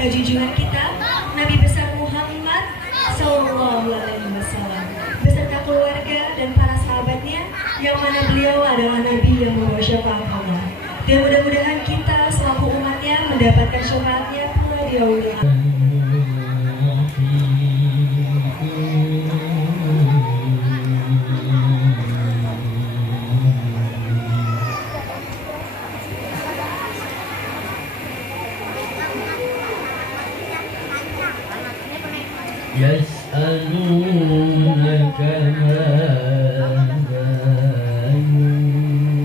pada junjungan kita Nabi besar Muhammad Sallallahu Alaihi Wasallam beserta keluarga dan para sahabatnya, yang mana beliau adalah Nabi yang membawa syafaat Allah. Dan mudah-mudahan kita selaku umatnya mendapatkan syafaatnya pula di Allah. يسألونك ماذا ينفقون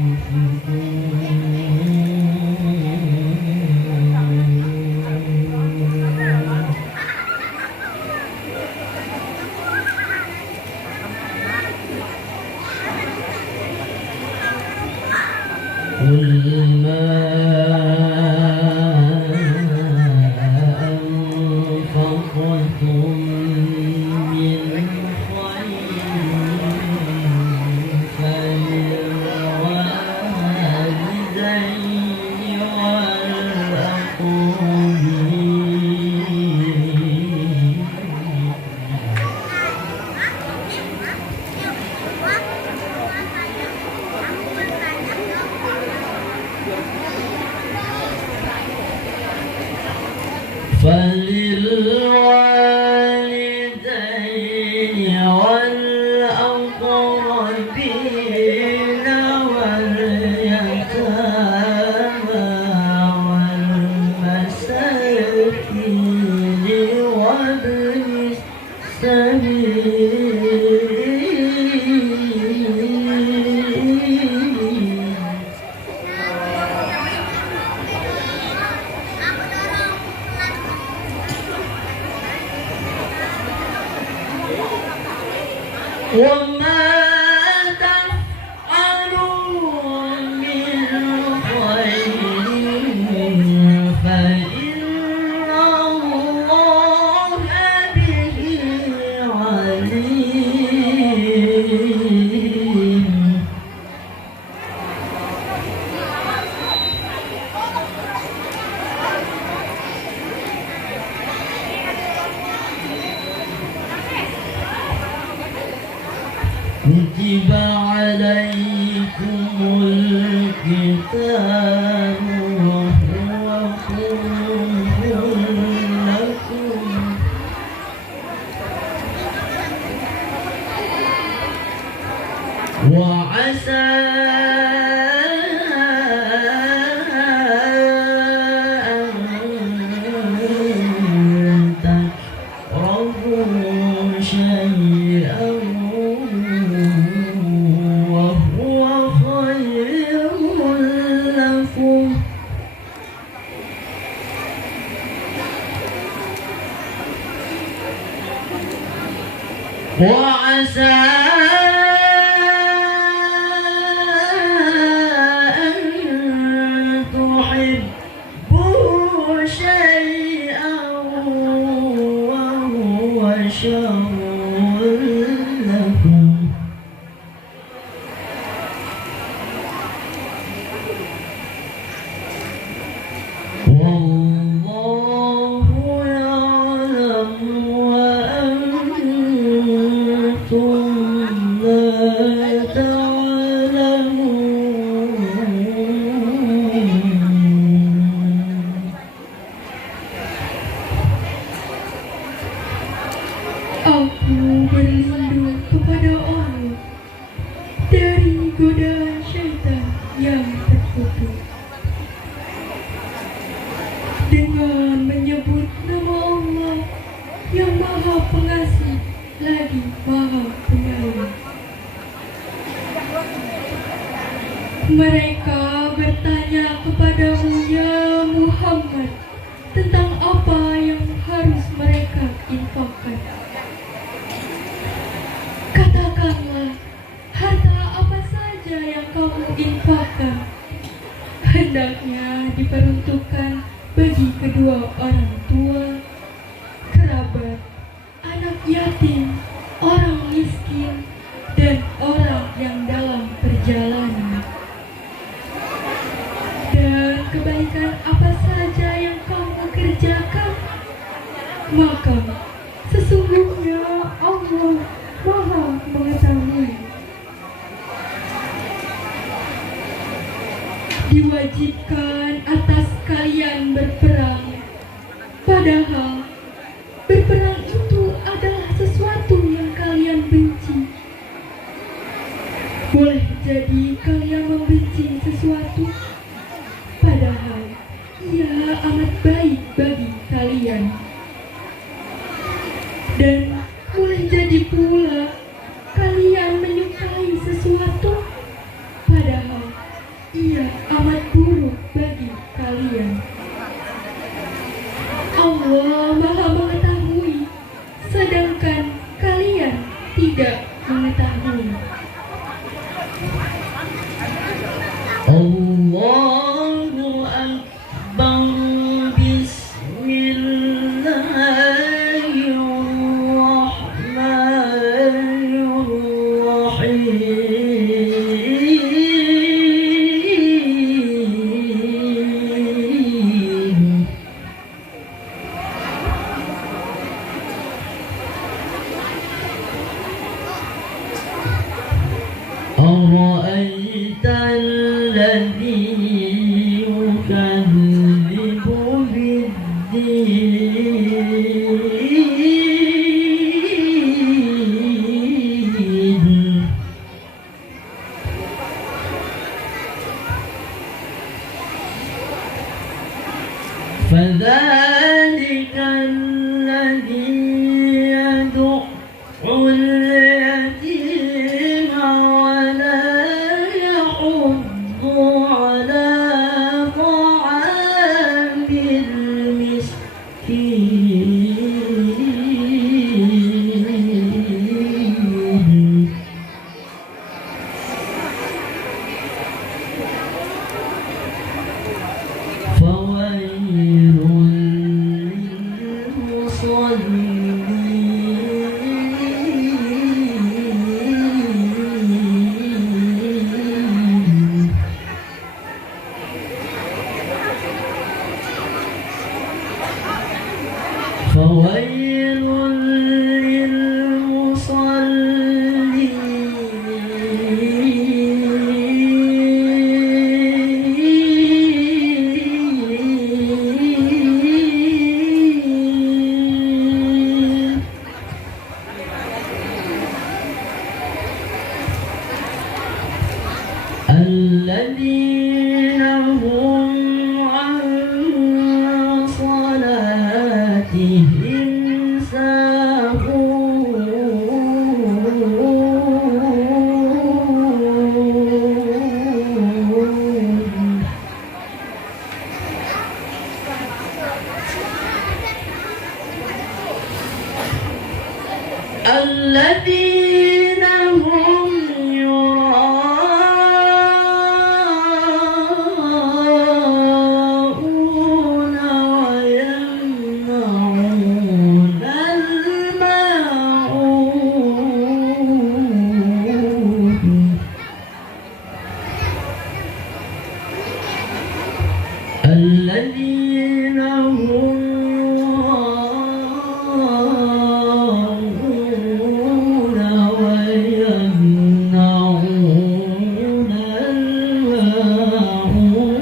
قل ما أنفقتم فللوالدين والأقربين واليتامى والمساكين وابن السبيل. وما تفعلوا من خير فإن الله به عليم. كتب عليكم القتال وهو كره لكم وعسى أن تكرهوا شيئا وعسى أن تحبوا شيئا وهو شر لكم والله يعلم وأنتم لا تعلمون. Aku berlindung kepada Allah dari godaan syaitan yang terkutuk dengan menyebut nama Allah yang Maha Pengasih lagi Maha Penyayang. Mereka bertanya kepadamu ya Muhammad tentang apa yang harus mereka infakkan. Katakanlah, harta apa saja yang kamu infakkan hendaknya diperuntukkan bagi kedua orang tua, kerabat, anak yatim, orang miskin, dan orang yang dalam perjalanan. Dan kebaikan apa saja yang kamu kerjakan maka sesungguhnya Allah Maha Mengetahui. Diwajibkan atas kalian berperang, padahal berperang itu adalah sesuatu yang kalian benci. Boleh jadi kalian membenci sesuatu, padahal ia amat baik bagi kalian. Dan boleh jadi pula kalian menyukai sesuatu, padahal ia amat buruk bagi kalian. Allah Maha Mengetahui, sedangkan kalian tidak mengetahui. Allahu Akbar. Bismillahirrahmanirrahim. أرأيت الذي يكذب بالدين فذلك الذي يدع اليتيم ولا يحض على طعام المسكين فويل للمصلين فويل للمصلين الذين هم عن صلاتهم ساهون الذين هم يراءون ويمنعون الماعون الذين هم يراءون ويمنعون الماعون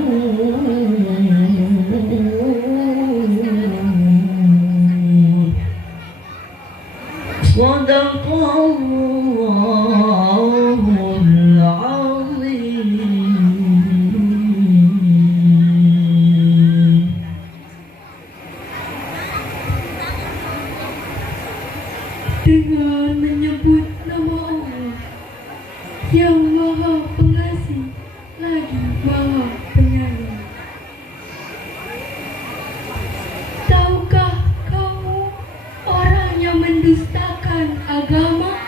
صدق الله العظيم. Dengan menyebut nama Allah yang Maha Pengasih lagi Maha Penyayang. Tahukah kamu orang yang mendustakan agama?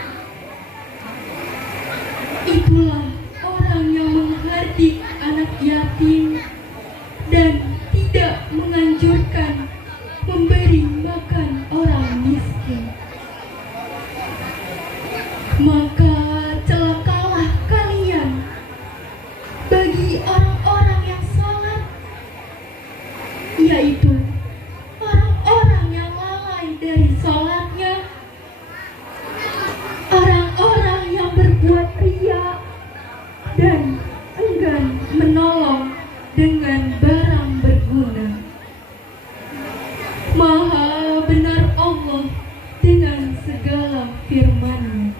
Itulah orang yang menghardik anak yatim dan tidak menganjurkan memberi makan orang miskin. Maka celakalah kalian sholatnya. Orang-orang yang berbuat riya dan enggan menolong dengan barang berguna. Maha benar Allah dengan segala firman-Nya.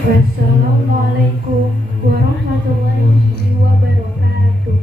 Wassalamualaikum warahmatullahi wabarakatuh.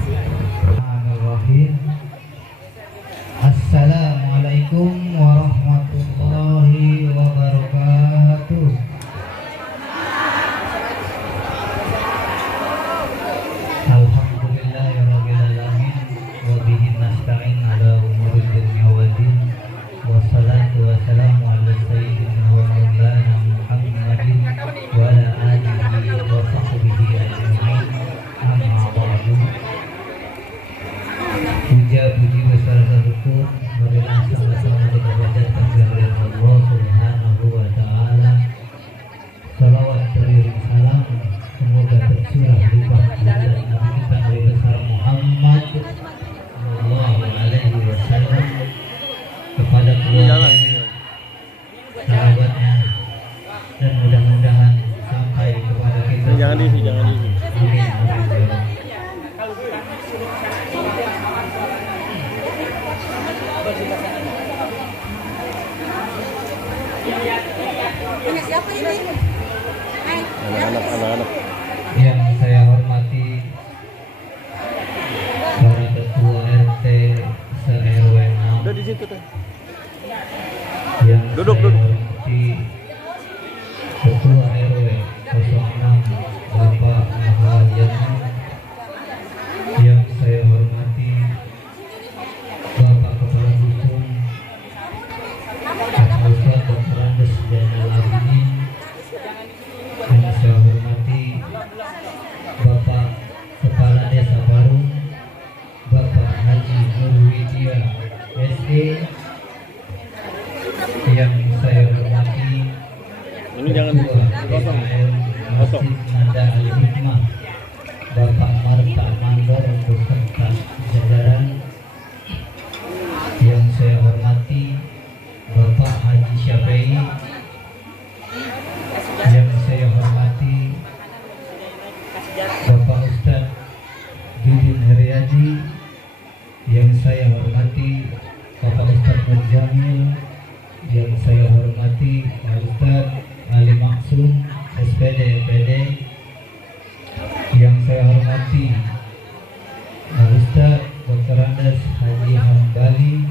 Bismillahirrahmanirrahim. Assalamualaikum warahmatullahi wabarakatuh. Alhamdulillahirrabbilalamin. Wa bihi nasta'in ala umuri dunya waddin. Wassalatu wassalamu ala sayyidina wa maulana Muhammadin wa ala alihi wa sahbihi ajma'in. Amma ba'du. Puja puji beserta syukur marilah sama-sama kita panjatkan kehadirat Allah Subhanahu wa taala. Salawat beriring salam semoga tercurah limpah kepada Nabi kita Nabi besar Muhammad sallallahu alaihi wasallam, kepada keluarga, sahabatnya, dan mudah-mudahan sampai kepada kita. Jangan diisi. Amin. Anak-anak. Yang saya hormati para ketua RT se-RW 6, Udah di situ tuh. yang Duduk. saya hormati ketua RW 06 Bapak Muhajian, yang saya hormati Bapak Kepala Dusun Pak Ustaz Dr. Andes Zainal Abidin, yang saya hormati Bapak Kepala Desa Baru Bapak Haji Nurwidia SE, yang saya hormati Ini jangan Ketua kosong. DKM Masjid Nanda Al Hikmah Bapak Marta Mandor beserta jajaran, yang saya hormati Bapak Haji Syafi'i, yang saya hormati Bapak Ustadz Dudin Haryadi, yang saya hormati Bapak Ustadz Mujamil, yang saya hormati Pak Ustadz Ali Maksum SPD MPD, yang saya hormati Pak Ustadz Dr. Andes Haji Hambali,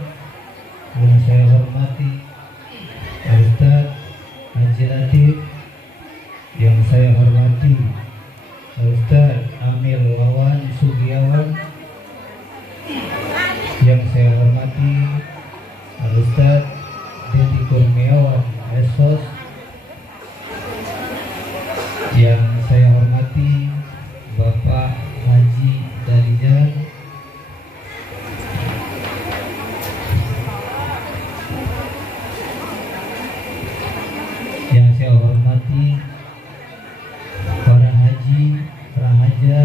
yang saya hormati Pak Ustadz Haji Latif, yang saya hormati Pak Ustadz Amil Wawan Sugiawan, yang saya hormati Pak Ustadz Dedi Kurniawan Esos, yang saya hormati Bapak Haji Dalijan, yang saya hormati para haji, rahaja,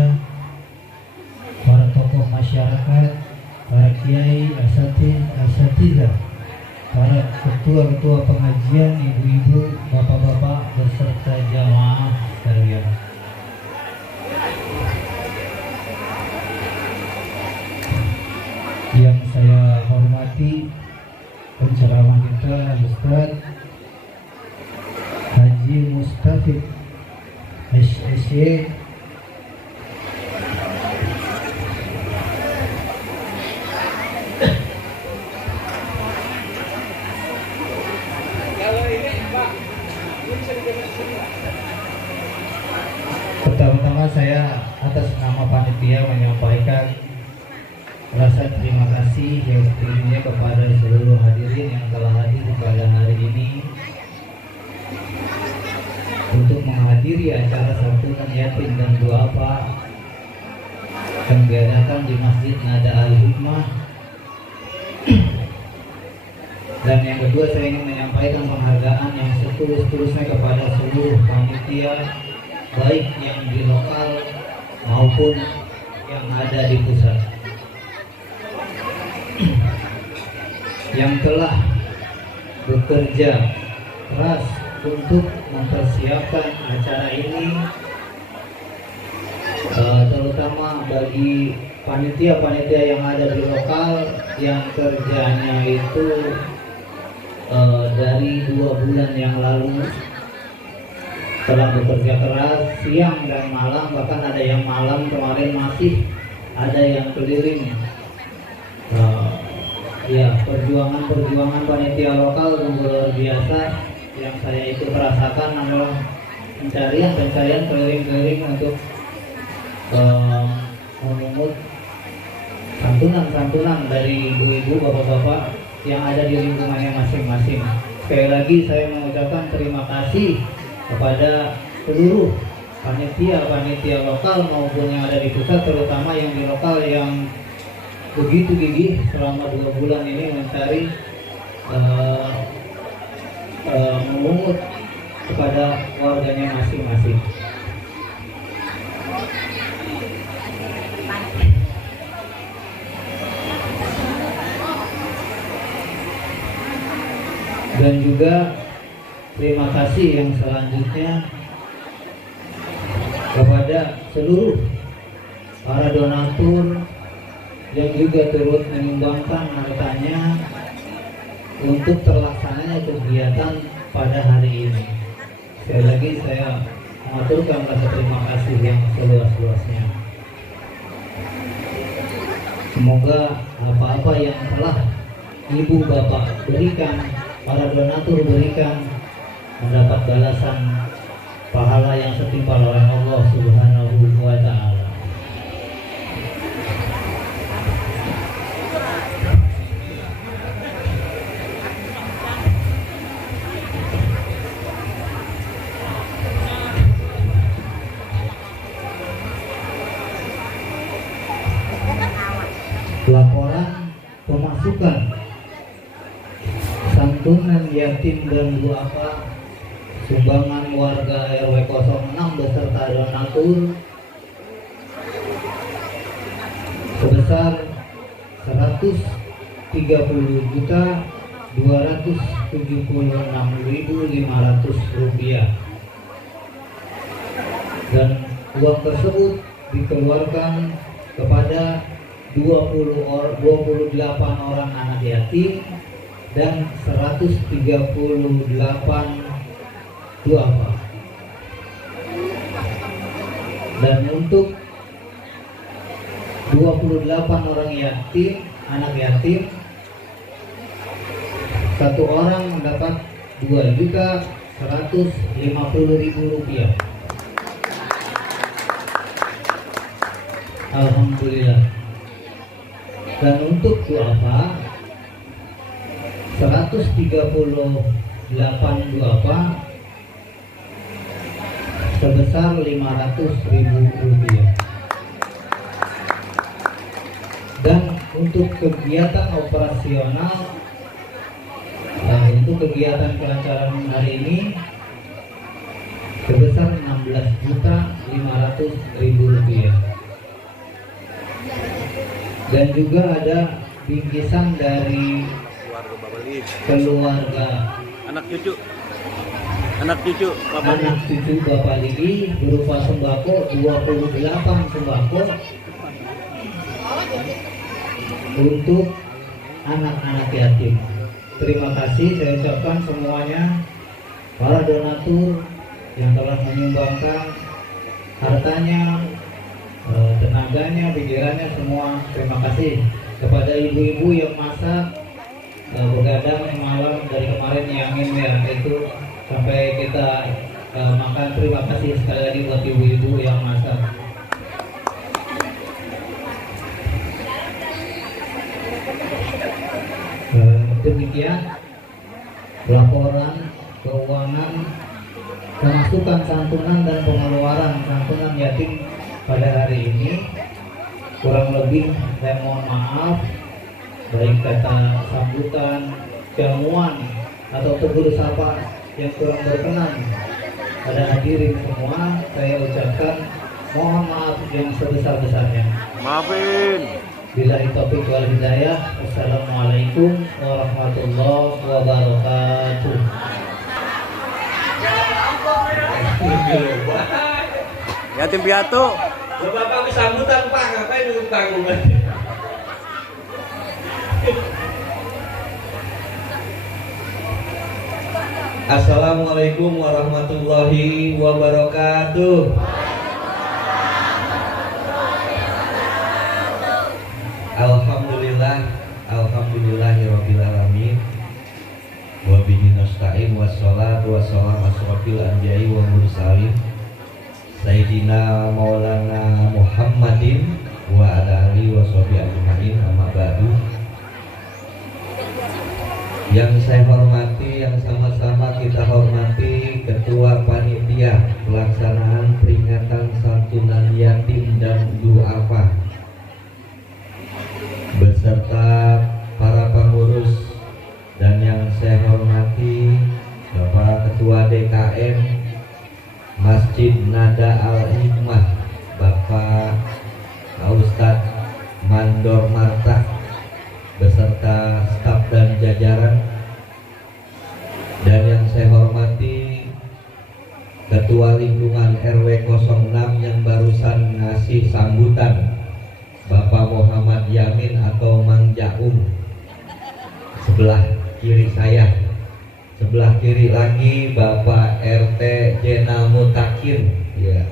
para tokoh masyarakat, para kiai, asatidzah, para ketua-ketua pengajian, ibu-ibu, bapak-bapak beserta jamaah sekalian. Yang saya hormati penceramah kita Ustaz Haji Mustafid SSY, pertama-tama saya atas nama panitia menyampaikan rasa terima kasih yang setingginya kepada seluruh seluruh hadirin yang telah hadir pada hari ini untuk menghadiri acara santunan yatim dan duafa yang diadakan di Masjid Nada Al-Hikmah. Dan yang kedua, saya ingin menyampaikan penghargaan yang setulus-tulusnya kepada seluruh panitia, baik yang di lokal maupun yang ada di pusat, yang telah bekerja keras untuk mempersiapkan acara ini, terutama bagi panitia-panitia yang ada di lokal yang kerjanya itu dari 2 bulan yang lalu telah bekerja keras siang dan malam, bahkan ada yang malam kemarin masih ada yang keliling. Ya, perjuangan panitia lokal luar biasa. Yang saya itu merasakan adalah pencarian keliling-keliling untuk memungut santunan dari ibu-ibu, bapak-bapak yang ada di lingkungannya masing-masing. Sekali lagi saya mengucapkan terima kasih kepada seluruh panitia lokal maupun yang ada di pusat, terutama yang di lokal yang begitu gigih selama 2 bulan ini mencari memungut kepada warganya masing-masing. Dan juga terima kasih yang selanjutnya kepada seluruh para donatur yang juga turut menyumbangkan hartanya untuk terlaksananya kegiatan pada hari ini. Sekali lagi saya mengaturkan rasa terima kasih yang seluas-luasnya. Semoga apa-apa yang telah ibu bapak berikan, para donatur berikan, mendapat balasan pahala yang setimpal oleh Allah Subhanahu wa Ta'ala. Laporan pemasukan santunan yatim dan duafa sumbangan warga RW 06 beserta donatur sebesar Rp130.276.500 dan uang tersebut dikeluarkan kepada 28 orang anak yatim dan 138 duafa. Dan untuk 28 orang yatim, anak yatim, satu orang mendapat Rp2.150.000. Alhamdulillah. Dan untuk duafa 138 duafa sebesar Rp500.000. Dan untuk kegiatan operasional, untuk kegiatan kelancaran hari ini sebesar Rp16.500.000. Dan juga ada bingkisan dari keluarga anak cucu Bapak Lili berupa sembako 28 sembako untuk anak-anak yatim. Terima kasih saya ucapkan semuanya, para donatur yang telah menyumbangkan hartanya, tenaganya, pikirannya, semua. Terima kasih kepada ibu-ibu yang masak, begadang malam dari kemarin nyangin ya, itu sampai kita makan. Terima kasih sekali lagi buat ibu-ibu yang masak. Demikian laporan keuangan pemasukan santunan dan pengeluaran santunan yatim pada hari ini. Kurang lebih saya mohon maaf, baik kata sambutan, jamuan atau tegur sapa yang kurang berkenan pada hadirin semua, saya ucapkan mohon maaf yang sebesar-besarnya. Maafin. Billahi taufiq wal hidayah. Wassalamualaikum warahmatullahi wabarakatuh. Yatim piatu. Bapak sambutan Pak, ngapain duduk panggung? Assalamualaikum warahmatullahi wabarakatuh. Alhamdulillah, alhamdulillahirabbil alamin. Wa bihi nasta'in wassalatu wassalamu asrofil anbiya'i wal mursalin Sayyidina Maulana Muhammadin wa ala alihi wa sahbihi ajma'in, amma ba'du. Yang saya hormati, yang sama-sama kita hormati Ketua Panitia Pelaksanaan Peringatan Santunan Yatim dan Du'afa beserta para pengurus, dan yang saya hormati Bapak Ketua DKM Masjid Nada Al-Hikmah, Bapak Ustadz Mandor Marta beserta staf dan jajaran, dan yang saya hormati Ketua Lingkungan RW 06 yang barusan ngasih sambutan, Bapak Muhammad Yamin atau Mang Jaum, sebelah kiri saya. Sebelah kiri lagi Bapak RT Jenal Mutakin, ya,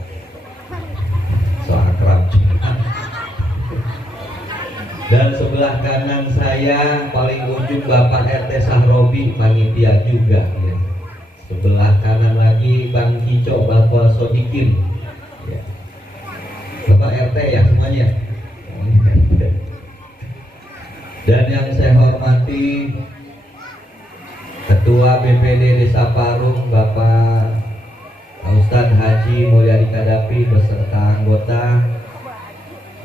so akrab. Dan sebelah kanan saya paling ujung Bapak RT Sahrobi, panitia juga, ya. Sebelah kanan lagi Bang Kico, Bapak Sodikin, ya. Bapak RT ya semuanya. Dan yang saya hormati Ketua BPD Desa Parung, Bapak Ustadz Haji Mulyadi Kadapi beserta anggota,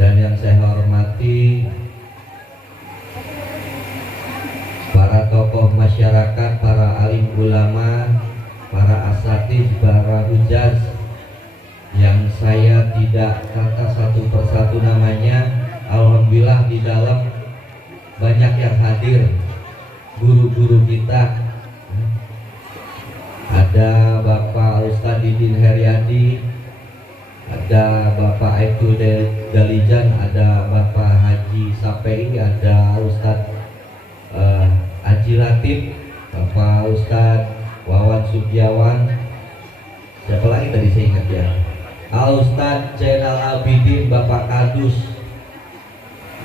dan yang saya hormati para tokoh masyarakat, para alim ulama, para asatidz, para hujaz yang saya tidak kata satu persatu namanya. Alhamdulillah di dalam banyak yang hadir, guru-guru kita. Ada Bapak Ustadz Didin Heriadi, ada Bapak Aibtu Dalijan, ada Bapak Haji Sapei, ada Ustadz Haji Latif, Bapak Ustadz Wawan Sugiawan, siapa lagi tadi saya ingat ya, Al Ustadz Zainal Abidin, Bapak Kadus.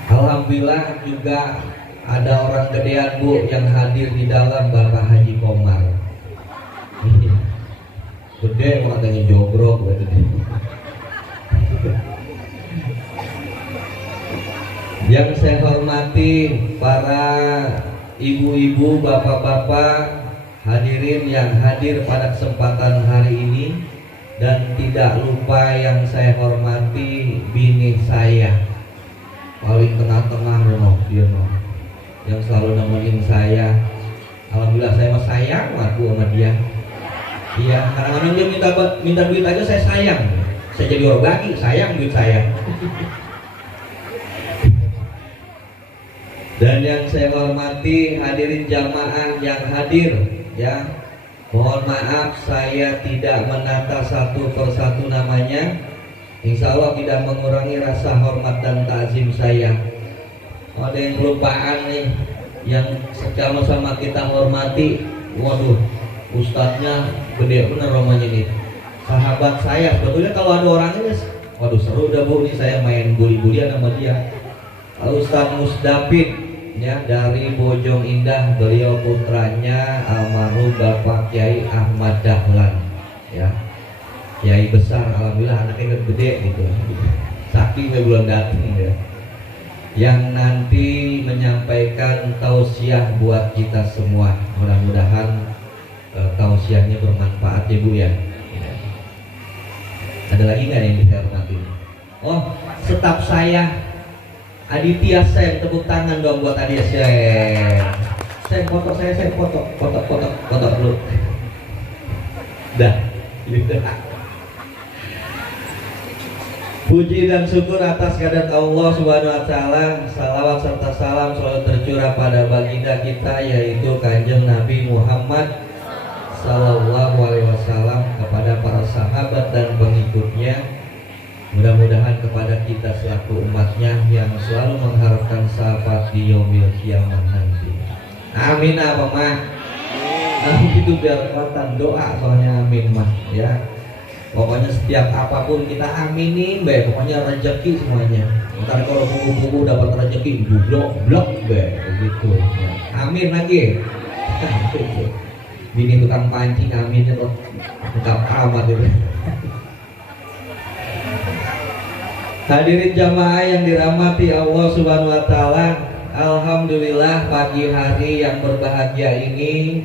Alhamdulillah juga ada orang gedean Bu yang hadir di dalam, Bapak Haji Komar. Gede katanya jogrok gitu. Yang saya hormati para ibu-ibu, bapak-bapak, hadirin yang hadir pada kesempatan hari ini, dan tidak lupa yang saya hormati bini saya paling tengah-tengah dia yang selalu nemenin saya. Alhamdulillah saya mah sayang aku sama dia. Iya, kadang-kadang dia minta duit aja saya sayang. Saya jadi orang lagi, sayang duit saya. Dan yang saya hormati hadirin jamaah yang hadir, ya. Mohon maaf saya tidak menata satu persatu namanya. Insya Allah tidak mengurangi rasa hormat dan takzim saya. Ada yang kelupaan nih, yang sama-sama kita hormati. Waduh, ustadznya gede bener romanya nih. Sahabat saya, sebetulnya kalau ada orangnya, waduh seru dah Bu, nih saya main bully-bullyan sama dia. Ustadz Musdafid, ya, dari Bojong Indah, beliau putranya almarhum Bapak Kiai Ahmad Dahlan, ya, Kiai besar. Alhamdulillah anaknya gede gitu, saking belum datang ya. yang nanti menyampaikan tausiah buat kita semua. Mudah-mudahan tausiahnya bermanfaat ya Bu ya. Ada lagi nggak yang bisa hormati? Oh, staf saya Aditya Sen, tepuk tangan dong buat Aditya Sen. Sen foto saya, Sen foto dulu. Dah, gitu. Puji dan syukur atas kehadirat Allah Subhanahu wa taala. Salawat serta salam selalu tercurah pada baginda kita yaitu Kanjeng Nabi Muhammad sallallahu alaihi wasallam, kepada para sahabat dan pengikutnya. Mudah-mudahan kepada kita selaku umatnya yang selalu mengharapkan syafaat di yaumil kiamah nanti. Amin apa mah? Itu biar kekuatan doa soalnya amin mah ya. Pokoknya setiap apapun kita aminin be, pokoknya rezeki semuanya. Ntar kalau kubu-kubu dapat rezeki blok be, begitu. Ya. Amin lagi. Bini tukang pancing aminnya tuh lengkap amat itu. Hadirin jamaah yang dirahmati Allah Subhanahu wa taala, alhamdulillah pagi hari yang berbahagia ini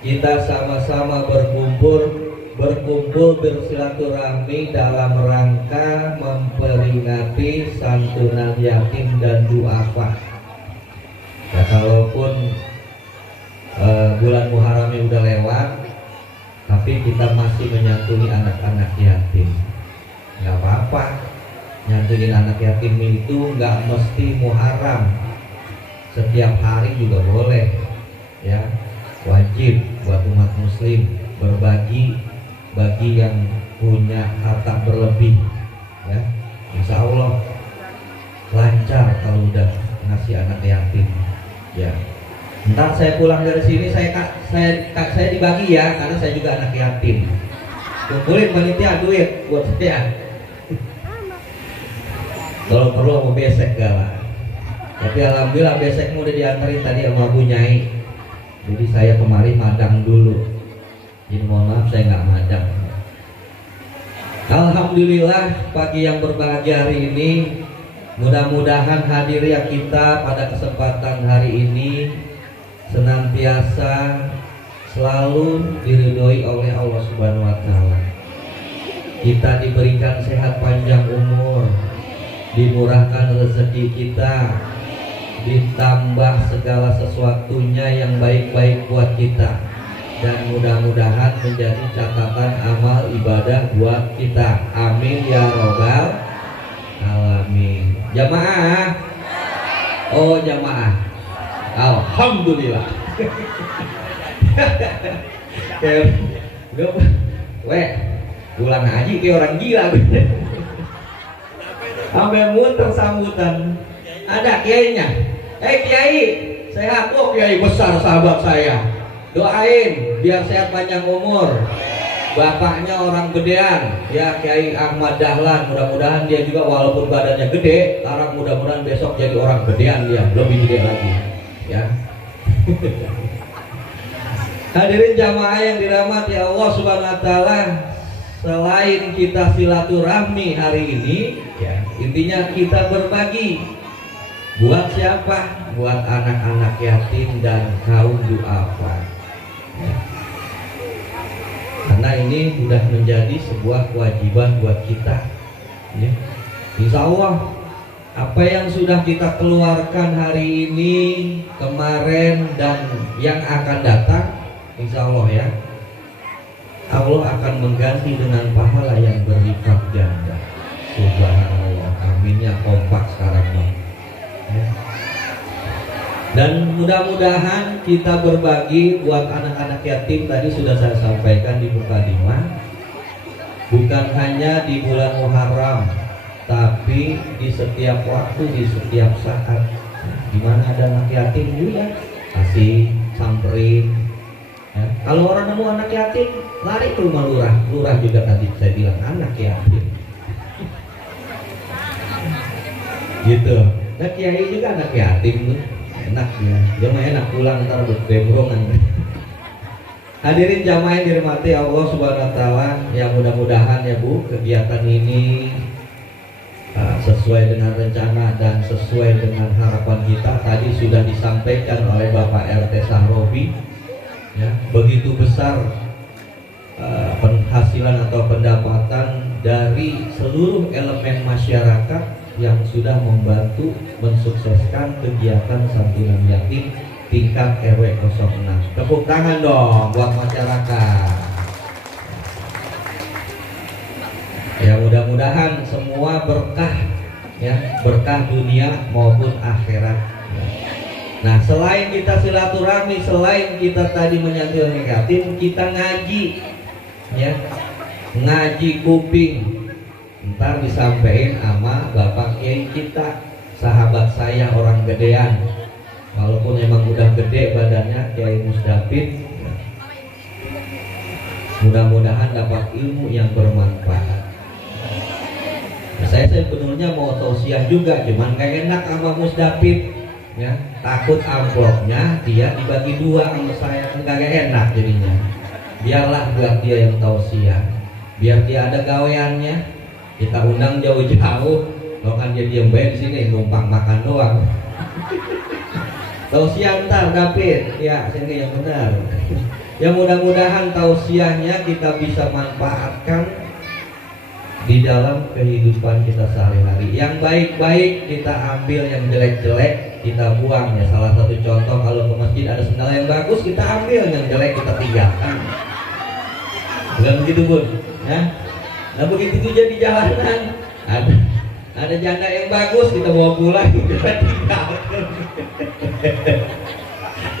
kita sama-sama berkumpul bersilaturahmi dalam rangka memperingati santunan yatim dan duafa. Ya, kalaupun bulan Muharramnya udah lewat, tapi kita masih menyantuni anak-anak yatim. Nggak apa-apa, nyantunin anak yatim itu nggak mesti Muharram, setiap hari juga boleh. Ya, wajib buat umat Muslim berbagi bagi yang punya harta berlebih ya. Insya Allah lancar kalau udah ngasih anak yatim ya. Ntar saya pulang dari sini saya dibagi ya, karena saya juga anak yatim. Kumpulin panitia duit buat saya. Kalau perlu mau besek galak. Tapi alhamdulillah besekmu udah diantarin tadi sama Bu Nyai. Jadi saya kemarin madang dulu. Jadi mohon maaf saya nggak madang. Alhamdulillah pagi yang berbahagia hari ini, mudah-mudahan hadirin kita pada kesempatan hari ini senantiasa selalu diridhoi oleh Allah Subhanahu wa taala. Kita diberikan sehat panjang umur, dimurahkan rezeki kita, ditambah segala sesuatunya yang baik-baik buat kita. Dan mudah-mudahan menjadi catatan amal ibadah buat kita. Amin ya robbal alamin. Jamaah. Oh jamaah. Alhamdulillah. Weh, pulang haji kayak orang gila. Sampai muter sambutan. Ada kiainya. Kiai, sehat kok kiai besar sahabat saya. Doain biar sehat panjang umur. Bapaknya orang gedean ya, Kiai Ahmad Dahlan. Mudah-mudahan dia juga walaupun badannya gede, sekarang mudah-mudahan besok jadi orang gedean, dia lebih gede lagi ya. Hadirin jamaah yang dirahmati Allah Subhanahu wa taala, selain kita silaturahmi hari ini ya, intinya kita berbagi. Buat siapa? Buat anak-anak yatim dan kaum duafa. Karena ini sudah menjadi sebuah kewajiban buat kita ya. Insya Allah apa yang sudah kita keluarkan hari ini, kemarin, dan yang akan datang, insya Allah ya, Allah akan mengganti dengan pahala yang berlipat ganda. Subhanallah, aminnya kompak sekarang nih ya. Dan mudah-mudahan kita berbagi buat anak-anak yatim. Tadi sudah saya sampaikan di mukadimah, bukan hanya di bulan Muharram, tapi di setiap waktu, di setiap saat. Di mana ada anak yatim juga kasih, samperin ya. Kalau orang nemu anak yatim, lari ke rumah lurah. Lurah juga tadi saya bilang anak yatim gitu. Nah kiai juga anak yatim tuh. Enak ya, dia mah enak pulang ntar berdembrongan. Hadirin jamaah yang dirahmati Allah Subhanahu wa taala, yang mudah-mudahan ya Bu, kegiatan ini sesuai dengan rencana dan sesuai dengan harapan kita tadi sudah disampaikan oleh Bapak RT Sahrobi, ya, begitu besar penghasilan atau pendapatan dari seluruh elemen masyarakat yang sudah membantu mensukseskan kegiatan santunan yatim tingkat RW 06. Tepuk tangan dong buat masyarakat. Ya, mudah-mudahan semua berkah, ya, berkah dunia maupun akhirat. Nah, selain kita silaturahmi, selain kita tadi menyantil negatif, kita ngaji, ya, ngaji kuping. Ntar disampaikan sama Bapak Kiai kita, sahabat saya orang gedean, walaupun emang udah gede badannya, Kiai Musdafid. Mudah-mudahan dapat ilmu yang bermanfaat. Saya sebenarnya mau tausiah juga, cuman kayak enak sama Musdafid, ya, takut amplopnya dia dibagi dua sama saya, kagak enak jadinya. Biarlah buat dia yang tausiah, biar dia ada gaweannya. Kita undang jauh-jauh, lo kan dia diem baik di sini numpang makan doang. Tausiah ntar David, ya sini yang benar. Ya, mudah-mudahan tausiahnya kita bisa manfaatkan di dalam kehidupan kita sehari-hari. Yang baik-baik kita ambil, yang jelek-jelek kita buang. Ya, salah satu contoh kalau ke masjid ada sendal yang bagus kita ambil, yang jelek kita tinggalkan. Bukan begitu Bun? Ya? Nah, begitu juga di jalanan ada janda yang bagus kita bawa pulang kita tinggalkan.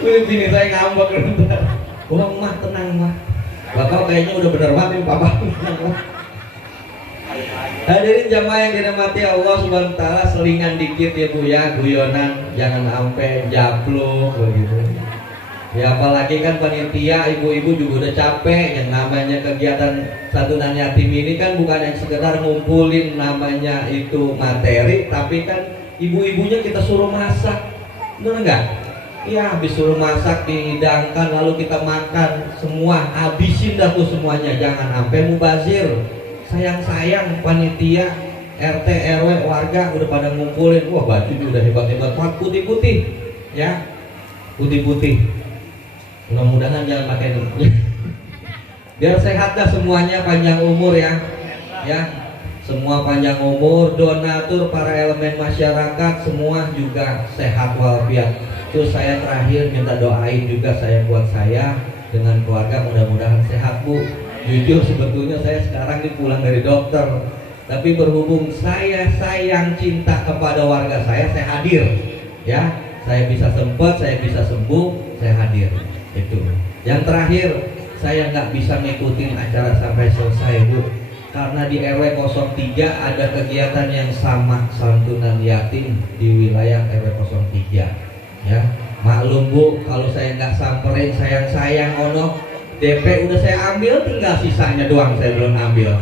Ini saya ngambek bentar. Oh mah tenang mah. Bapak kayaknya udah bener banget nih Papa. Hadirin jamaah yang dirahmati Allah Subhanahu wa taala, selingan dikit ya Bu ya, guyonan, jangan sampai japluk begitu. Ya, apalagi kan panitia, ibu-ibu juga udah capek. Yang namanya kegiatan santunan yatim ini kan bukan yang sekedar ngumpulin namanya itu materi, tapi kan ibu-ibunya kita suruh masak, bener nggak? Iya, habis suruh masak dihidangkan lalu kita makan semua, habisin dah tuh semuanya, jangan sampai mubazir. Sayang-sayang panitia RT RW warga udah pada ngumpulin, wah baju udah hebat-hebat, putih-putih, ya, putih-putih. Mudah-mudahan jangan pakai biar sehat dah semuanya, panjang umur ya, ya, semua panjang umur, donatur, para elemen masyarakat semua juga sehat walafiat. Terus saya terakhir minta doain juga saya buat saya dengan keluarga, mudah-mudahan sehat Bu. Jujur sebetulnya saya sekarang ini pulang dari dokter, tapi berhubung saya sayang cinta kepada warga saya hadir, ya, saya bisa sempat, saya bisa sembuh, saya hadir. Itu. Yang terakhir, saya nggak bisa ngikutin acara sampai selesai Bu, karena di RW 03 ada kegiatan yang sama santunan yatim di wilayah RW 03. Ya, maklum Bu, kalau saya nggak samperin, sayang ono DP udah saya ambil, tinggal sisanya doang saya belum ambil.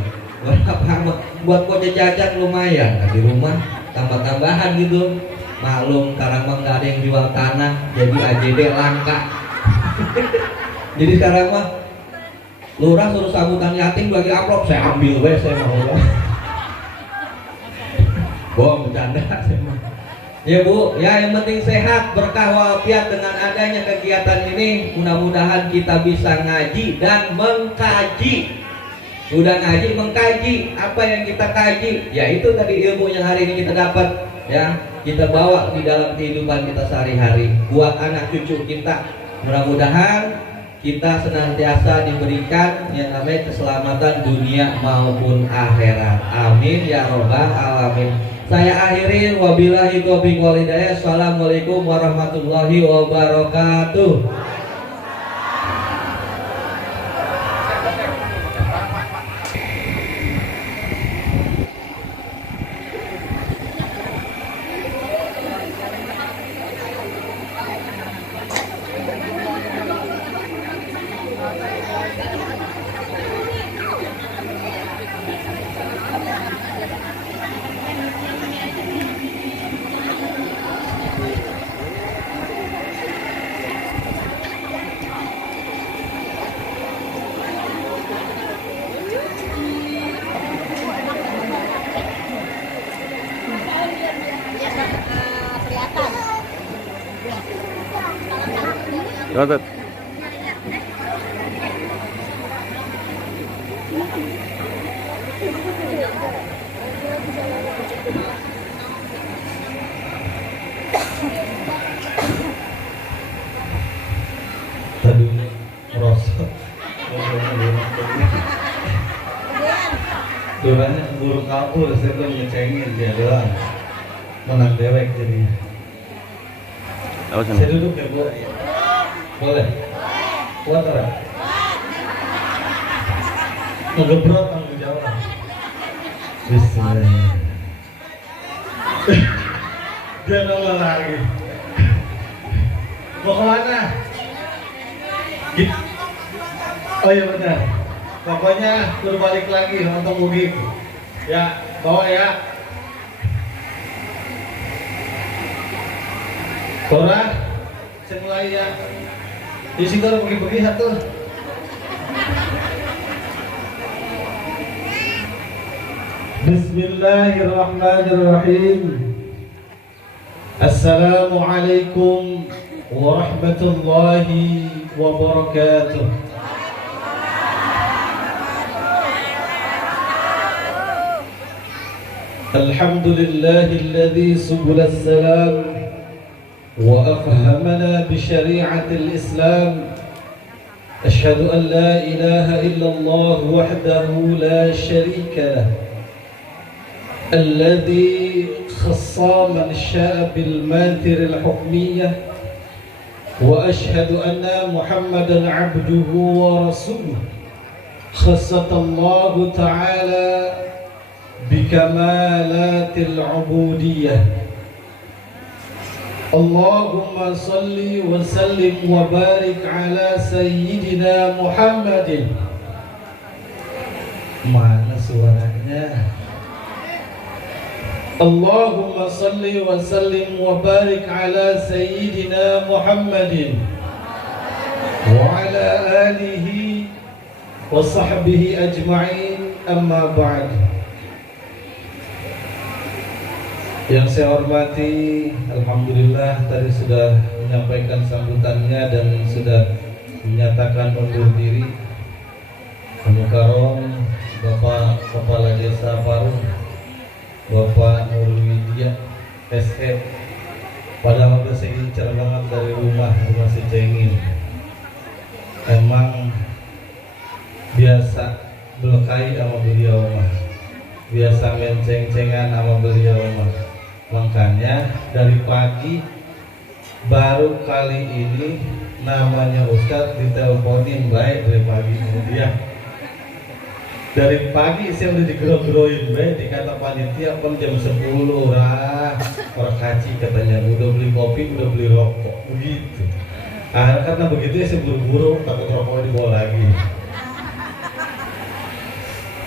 Buat kocek jajan lumayan, nah, di rumah tambah-tambahan gitu. Maklum, karena nggak ada yang jual tanah, jadi AJD langka. Jadi sekarang mah lurah suruh sambutan yatim bagi amplop, saya ambil weh, saya mau. Bohong, bercanda saya mah. Ya Bu, ya yang penting sehat, berkah walafiat. Dengan adanya kegiatan ini mudah-mudahan kita bisa ngaji dan mengkaji. Udah ngaji, mengkaji. Apa yang kita kaji? Ya itu tadi ilmu yang hari ini kita dapat, ya, kita bawa di dalam kehidupan kita sehari-hari buat anak cucu kita. Mudah-mudahan kita senantiasa diberikan yang namanya keselamatan dunia maupun akhirat. Amin ya robbal alamin. Saya akhiri, wabillahi taufiq wal hidayah. Assalamualaikum warahmatullahi wabarakatuh. Yotot. Tadi merosot. Duranya burung kabur, saya tuh ngecengin dia doang. Menang dewek jadinya. Awas Saya sana. duduk ya Bu. Boleh? Kuat orang? Ngegebrot tanggung jawab. Bismillah. Dia nongol lagi. Mau kemana? Gitu. Oh iya benar. Pokoknya suruh balik lagi nonton Mugik. Ya, bawa ya. Tora, saya mulai ya. Di situ orang pergi-pergi satu. Bismillahirrahmanirrahim. Assalamualaikum warahmatullahi wabarakatuh. Alhamdulillahilladzi subul salam وأفهمنا بشريعة الإسلام. أشهد أن لا إله إلا الله وحده لا شريك له الذي خص من شاء بالماثر الحكمية. وأشهد أن محمدا عبده ورسوله خصة الله تعالى بكمالات العبودية. اللهم صل وسلم وبارك على سيدنا محمد. Mana suaranya? اللهم صل وسلم وبارك على سيدنا محمد وعلى آله وصحبه أجمعين. أما بعد. Yang saya hormati, alhamdulillah tadi sudah menyampaikan sambutannya dan sudah menyatakan undur diri Al-Mukarram Bapak Kepala Desa Parung, Bapak Nurwidya SE. Padahal udah saya incar banget dari rumah si Cengin. Emang biasa belekai sama beliau mah, biasa main ceng-cengan sama beliau mah. Makanya dari pagi baru kali ini namanya Ustadz diteleponin baik dari pagi. Kemudian dari pagi saya udah digero-geroin baik, dikata panitia pun jam 10 lah perkaci katanya udah beli kopi, udah beli rokok begitu. Karena begitu ya saya buru-buru takut rokoknya dibawa lagi.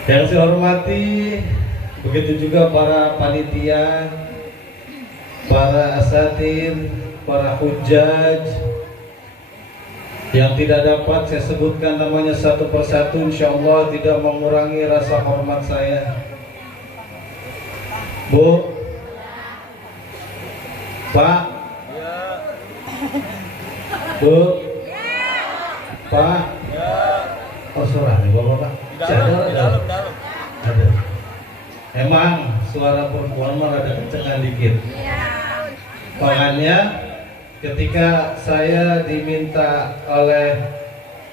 Yang saya hormati, begitu juga para panitia, para asatir, para hujjaj yang tidak dapat saya sebutkan namanya satu persatu, insyaallah tidak mengurangi rasa hormat saya. Bu, Pak, Bu, Pak, oh suara nih bapak-bapak, ada. Emang suara perempuan mah ada kencengan dikit. Makanya ketika saya diminta oleh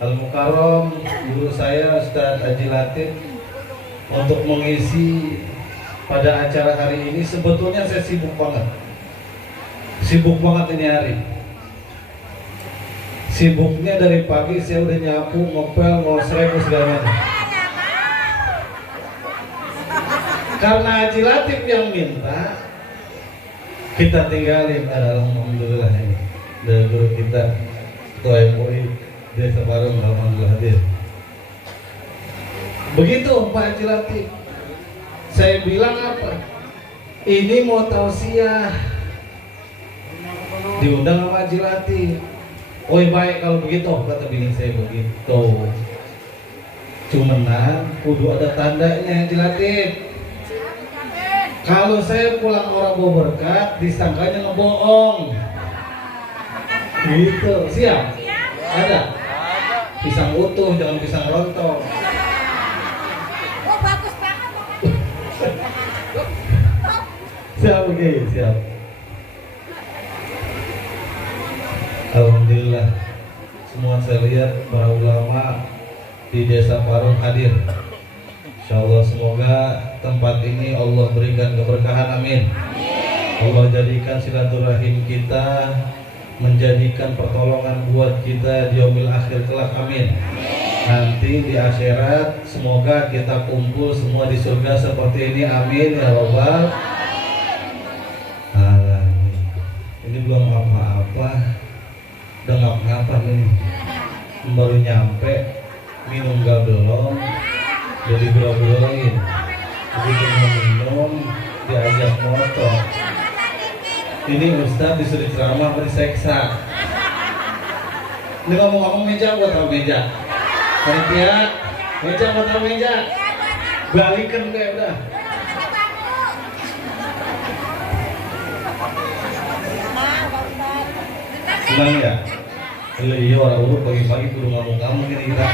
Al-Mukarram, guru saya Ustadz Haji Latif, untuk mengisi pada acara hari ini, sebetulnya saya sibuk banget ini hari. Sibuknya dari pagi saya udah nyapu, ngopel, ngosrek, segala macam. Karena Haji Latif yang minta, kita tinggalin. Alhamdulillah ini dari guru kita Ketua MUI Desa Parung, alhamdulillah hadir. Begitu Pak Haji Latif, saya bilang apa? Ini mau tausiah, diundang sama Haji Latif. Oh baik kalau begitu, kata bini saya begitu. Cuman kudu ada tandanya Haji Latif. Kalau saya pulang orang bawa berkat, disangkanya ngebohong. Gitu, siap? Ada? Pisang utuh, jangan pisang rontok. Oh bagus banget. Siap, oke, siap. Alhamdulillah, semua saya lihat para ulama di Desa Parung hadir. Insyaallah semoga tempat ini Allah berikan keberkahan, amin. Allah jadikan silaturahim kita menjadikan pertolongan buat kita di yaumil akhir kelak, amin. Nanti di akhirat semoga kita kumpul semua di surga seperti ini, amin ya robbal alamin. Ini belum apa-apa, udah ngapa nih, baru nyampe, minum gak belum, jadi grow-growin. Begitu mau minum diajak motor. Ini Ustaz disuruh ceramah berseksa. Ini ngomong-ngomong meja buat tahu meja. Panitia, meja buat tahu meja. Balikan deh udah. Senang ya? Iya orang urut pagi-pagi kudu ngomong-ngomong ini kita.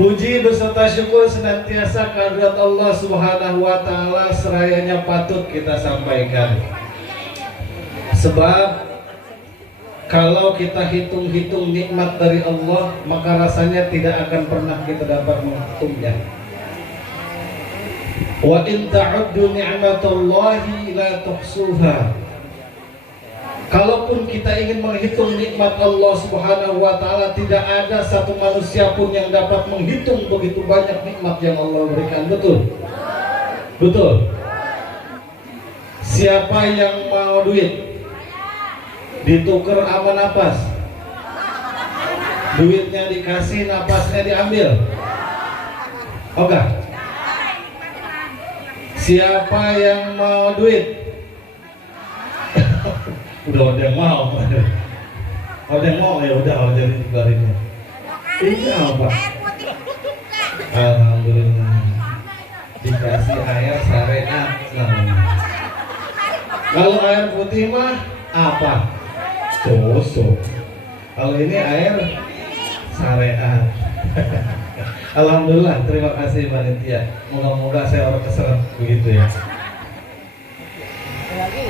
Puji beserta syukur senantiasa kehadirat Allah Subhanahu wa taala serayanya patut kita sampaikan. Sebab kalau kita hitung-hitung nikmat dari Allah, maka rasanya tidak akan pernah kita dapat menghitungnya. Wa in ta'uddu ni'matallahi la tuhsuha. Kalaupun kita ingin menghitung nikmat Allah Subhanahu wa taala, tidak ada satu manusia pun yang dapat menghitung begitu banyak nikmat yang Allah berikan. Betul? Betul. Siapa yang mau duit ditukar sama napas? Duitnya dikasih, napasnya diambil? Oke. Siapa yang mau duit? Udah ada yang mau, ada yang mau ya udah jadi dibarinya. Ini apa? Alhamdulillah dikasih air syariat. Kalau air putih mah apa? Susu. Kalau ini air syariat. Alhamdulillah, terima kasih panitia. Moga-moga saya orang keseret begitu ya.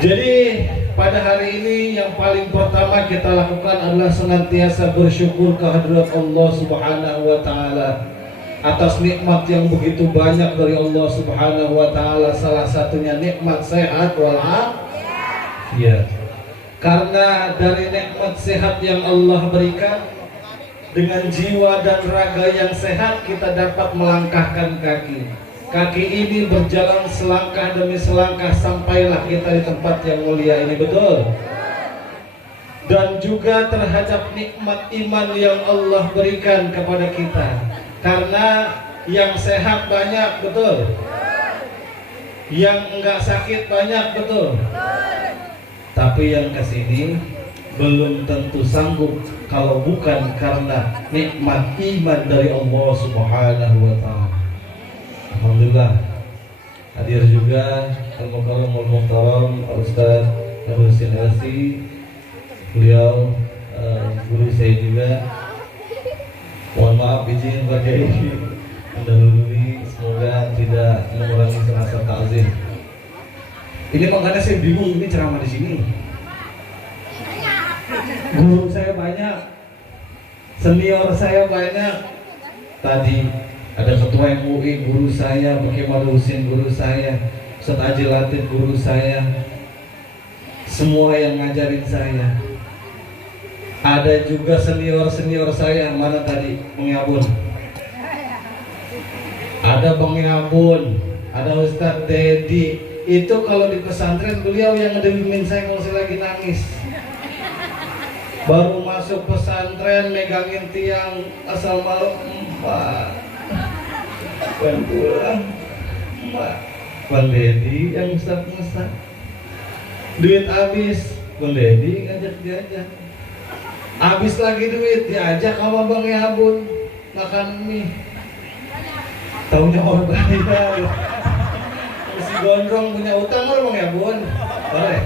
Jadi pada hari ini yang paling pertama kita lakukan adalah senantiasa bersyukur kehadirat Allah Subhanahu wa taala atas nikmat yang begitu banyak dari Allah Subhanahu wa taala. Salah satunya nikmat sehat walafiat. Karena dari nikmat sehat yang Allah berikan, dengan jiwa dan raga yang sehat kita dapat melangkahkan kaki. Kaki ini berjalan selangkah demi selangkah sampailah kita di tempat yang mulia ini, betul? Dan juga terhadap nikmat iman yang Allah berikan kepada kita. Karena yang sehat banyak, betul? Yang enggak sakit banyak, betul? Tapi yang kesini belum tentu sanggup kalau bukan karena nikmat iman dari Allah Subhanahu wa taala. Alhamdulillah hadir juga Al-Mukarram Al-Muhtaram Al-Ustaz Al-Husin Asi. Beliau guru saya juga. Mohon maaf izin Pak Kiai mendahului, semoga tidak mengurangi rasa takzim. Ini makanya saya bingung ini ceramah di sini. Guru saya banyak, senior saya banyak. Tadi ada ketua MUI guru saya, Pak Kemal Husin guru saya, Ustaz Haji Latif guru saya, semua yang ngajarin saya. Ada juga senior-senior saya, mana tadi Bang Yabun? Ada Bang Yabun, ada Ustaz Dedi. Itu kalau di pesantren beliau yang ngedemin saya kalau saya lagi nangis. Baru masuk pesantren megangin tiang asal malam 4. Bukan pulang, Mbak Bang Dedi yang Ustaz duit habis, Bang Dedi ngajak diajak. Habis lagi duit diajak sama Bang Yabun makan mie. Taunya orang bayar. Si gondrong punya utang orang Bang Yabun. Boleh.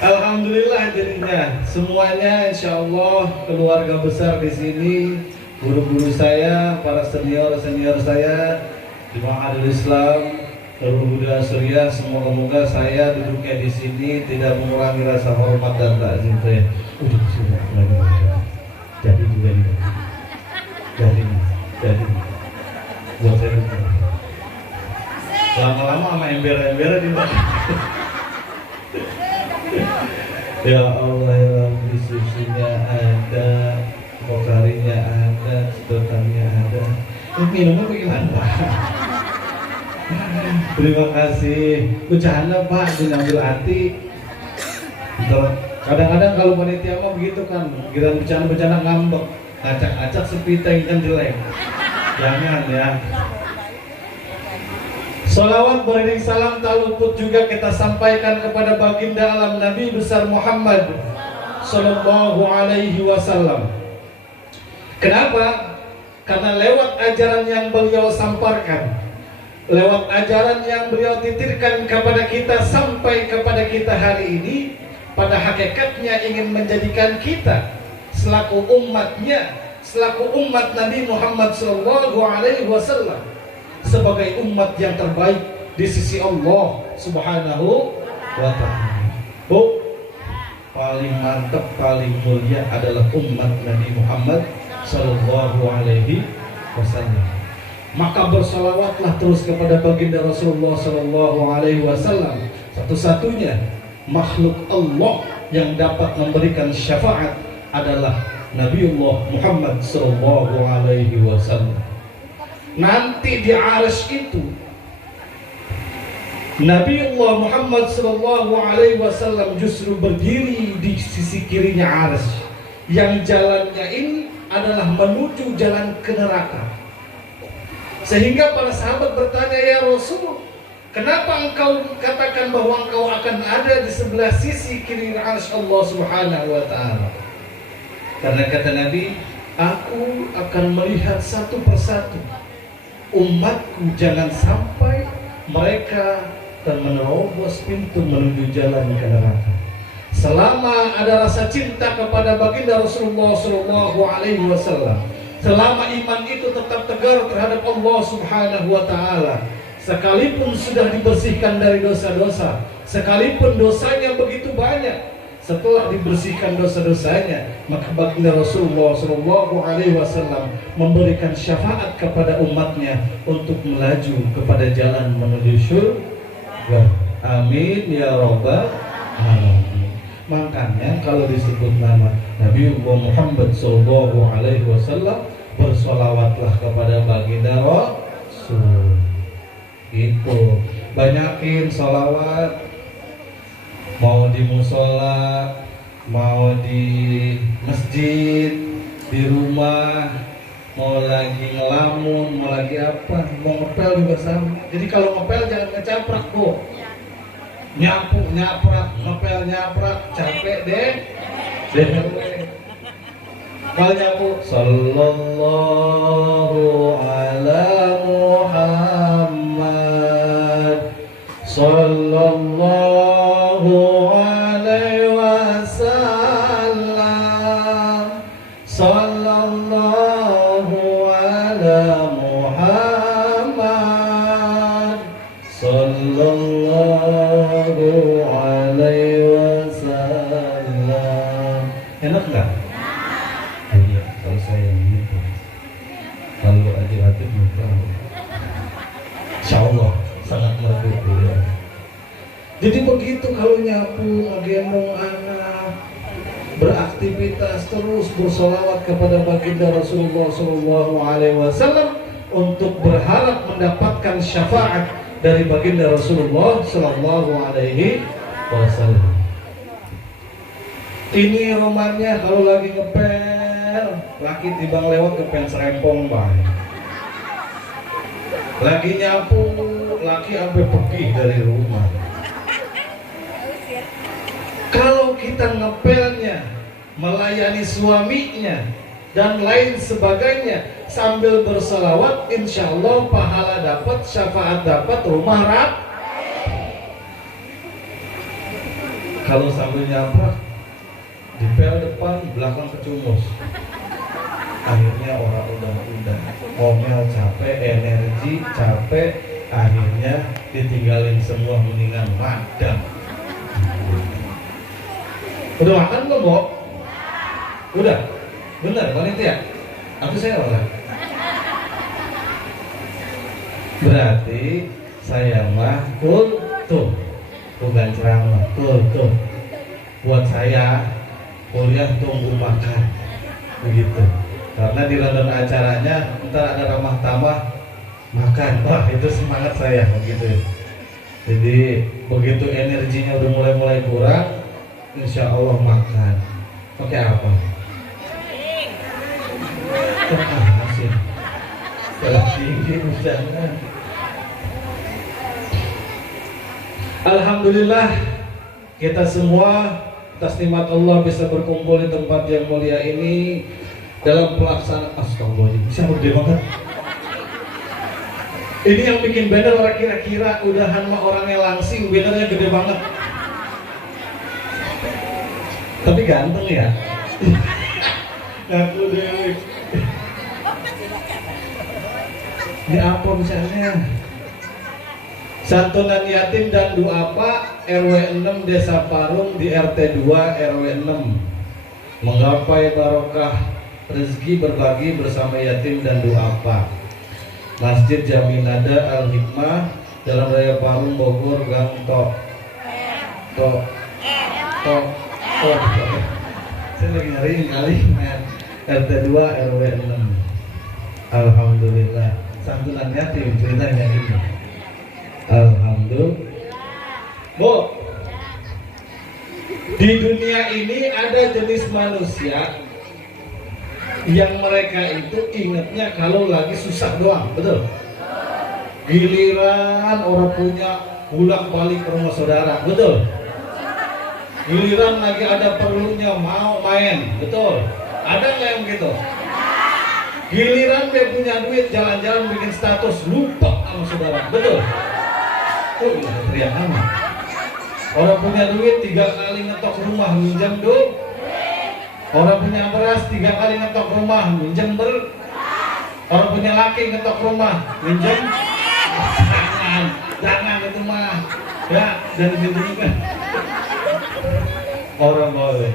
Alhamdulillah. alhamdulillah jadinya semuanya insya Allah keluarga besar di sini, guru-guru saya, para senior saya di Ma'hadul Islam Darul Huda Surya, semoga saya duduknya di sini tidak mengurangi rasa hormat dan takzim saya. Udah sudah lagi. Jadi juga ini. Jadi. Buat saya lupa. Lama-lama sama ember-ember di mana? Ya Allah ya Rabbi, susunya ada, pokarinya ada, sedotannya ada. Minumnya bagaimana? Terima kasih. Bercanda Pak, mengambil hati. Kadang-kadang kalau panitia mah begitu kan, giliran bercanda ngambek, ngacak-ngacak sepiteng kan jelek. Jangan ya. Salawat beriring salam tak luput juga kita sampaikan kepada baginda alam Nabi besar Muhammad Sallallahu Alaihi Wasallam. Kenapa? Karena lewat ajaran yang beliau sampaikan, lewat ajaran yang beliau titirkan kepada kita sampai kepada kita hari ini, pada hakikatnya ingin menjadikan kita selaku umatnya, selaku umat Nabi Muhammad Sallallahu Alaihi Wasallam sebagai umat yang terbaik di sisi Allah Subhanahu wa Ta'ala. Bu, paling mantap, paling mulia adalah umat Nabi Muhammad Sallallahu Alaihi Wasallam. Maka bersalawatlah terus kepada baginda Rasulullah Sallallahu Alaihi Wasallam, satu-satunya makhluk Allah yang dapat memberikan syafaat adalah Nabiullah Muhammad Sallallahu Alaihi Wasallam. Nanti di arsy itu Nabiullah Muhammad Sallallahu Alaihi Wasallam justru berdiri di sisi kirinya arsy, yang jalannya ini adalah menuju jalan ke neraka. Sehingga para sahabat bertanya, ya Rasul, kenapa engkau katakan bahwa engkau akan ada di sebelah sisi kiri arsy Allah Subhanahu wa Ta'ala? Karena kata Nabi, aku akan melihat satu persatu umatku, jangan sampai mereka menerobos pintu menuju jalan ke neraka. Selama ada rasa cinta kepada baginda Rasulullah Sallallahu Alaihi Wasallam, selama iman itu tetap tegar terhadap Allah Subhanahu wa Ta'ala, sekalipun sudah dibersihkan dari dosa-dosa, sekalipun dosanya begitu banyak, setelah dibersihkan dosa-dosanya, maka baginda Rasulullah Sallallahu Alaihi Wasallam memberikan syafaat kepada umatnya untuk melaju kepada jalan menuju surga. Amin ya rabbal alamin. Makanya kalau disebut nama Nabi Muhammad Sallallahu Alaihi Wasallam, bersolawatlah kepada baginda Rasul. Itu banyakin solawat. Mau di musola, mau di masjid, di rumah, mau lagi ngelamun, mau lagi apa, mau ngepel juga sama. Jadi kalau ngepel jangan ngecaprak, Bu. Nyapu, nyaprak, ngepel, nyaprak, capek deh. Kalau nyapu, sallallahu ala Muhammad, sallallahu alaihi wasallam, sallallahu ala Muhammad, sallallahu alaihi wasallam. Enak nggak? Iya, kalau saya gitu. Kalau adik-adik muka, insya Allah sangat merdu ya. Jadi begitu kalau nyapu, ngegendong anak, beraktivitas terus bersolawat kepada baginda Rasulullah Sallallahu Alaihi Wasallam untuk berharap mendapatkan syafaat dari baginda Rasulullah Sallallahu Alaihi Wasallam. Ini romannya kalau lagi ngepel, laki tibang lewat kepen serempong baik. Lagi nyapu, laki sampai pergi dari rumah. Kalau kita ngepelnya, melayani suaminya dan lain sebagainya sambil berselawat, insya Allah pahala dapat, syafaat dapat, rumah rap. Kalau sambil nyabrak di pel depan, belakang kecumus. Akhirnya orang udah ngomel capek, energi capek, akhirnya ditinggalin semua, mendingan madam. Udah makan belum, Bo? Udah? Bener, panitia? Aku saya orang. Berarti saya mah tuh, bukan ceramah, tuh. Buat saya kuliah tunggu makan, begitu. Karena di London acaranya ntar ada ramah tamah makan, wah itu semangat saya begitu. Jadi begitu energinya udah mulai kurang, insya Allah makan. Pakai apa? Asin. Kalau tinggi jangan. Alhamdulillah kita semua atas nikmat Allah bisa berkumpul di tempat yang mulia ini dalam pelaksanaan. Astagfirullahaladzim, bisa gede banget. Ini yang bikin banner orang kira-kira udahan mah orangnya langsing, bannernya gede banget. Tapi ganteng ya. Aku deh. Ini apa misalnya? Santunan yatim dan duafa RW 6 Desa Parung di RT 2 RW 6. Menggapai barokah rezeki berbagi bersama yatim dan duafa. Masjid Jaminada Al Hikmah Jalan Raya Parung Bogor Gang Tok. Saya lagi nyari kali RT 2 RW 6. Alhamdulillah. Santunan yatim ceritanya ini. Alhamdulillah. Bu, di dunia ini ada jenis manusia yang mereka itu ingatnya kalau lagi susah doang, betul? Giliran orang punya bolak balik ke rumah saudara, betul? Giliran lagi ada perlunya mau main, betul? Ada nggak yang begitu? Giliran dia punya duit jalan-jalan bikin status lupa sama saudara, betul? Oh iya, teriak amat. Orang punya duit 3 kali ngetok rumah minjam duit. Orang punya beras 3 kali ngetok rumah minjem Orang punya laki ngetok rumah minjem. Jangan itu mah. Ya, dan gitu kan. Orang boleh.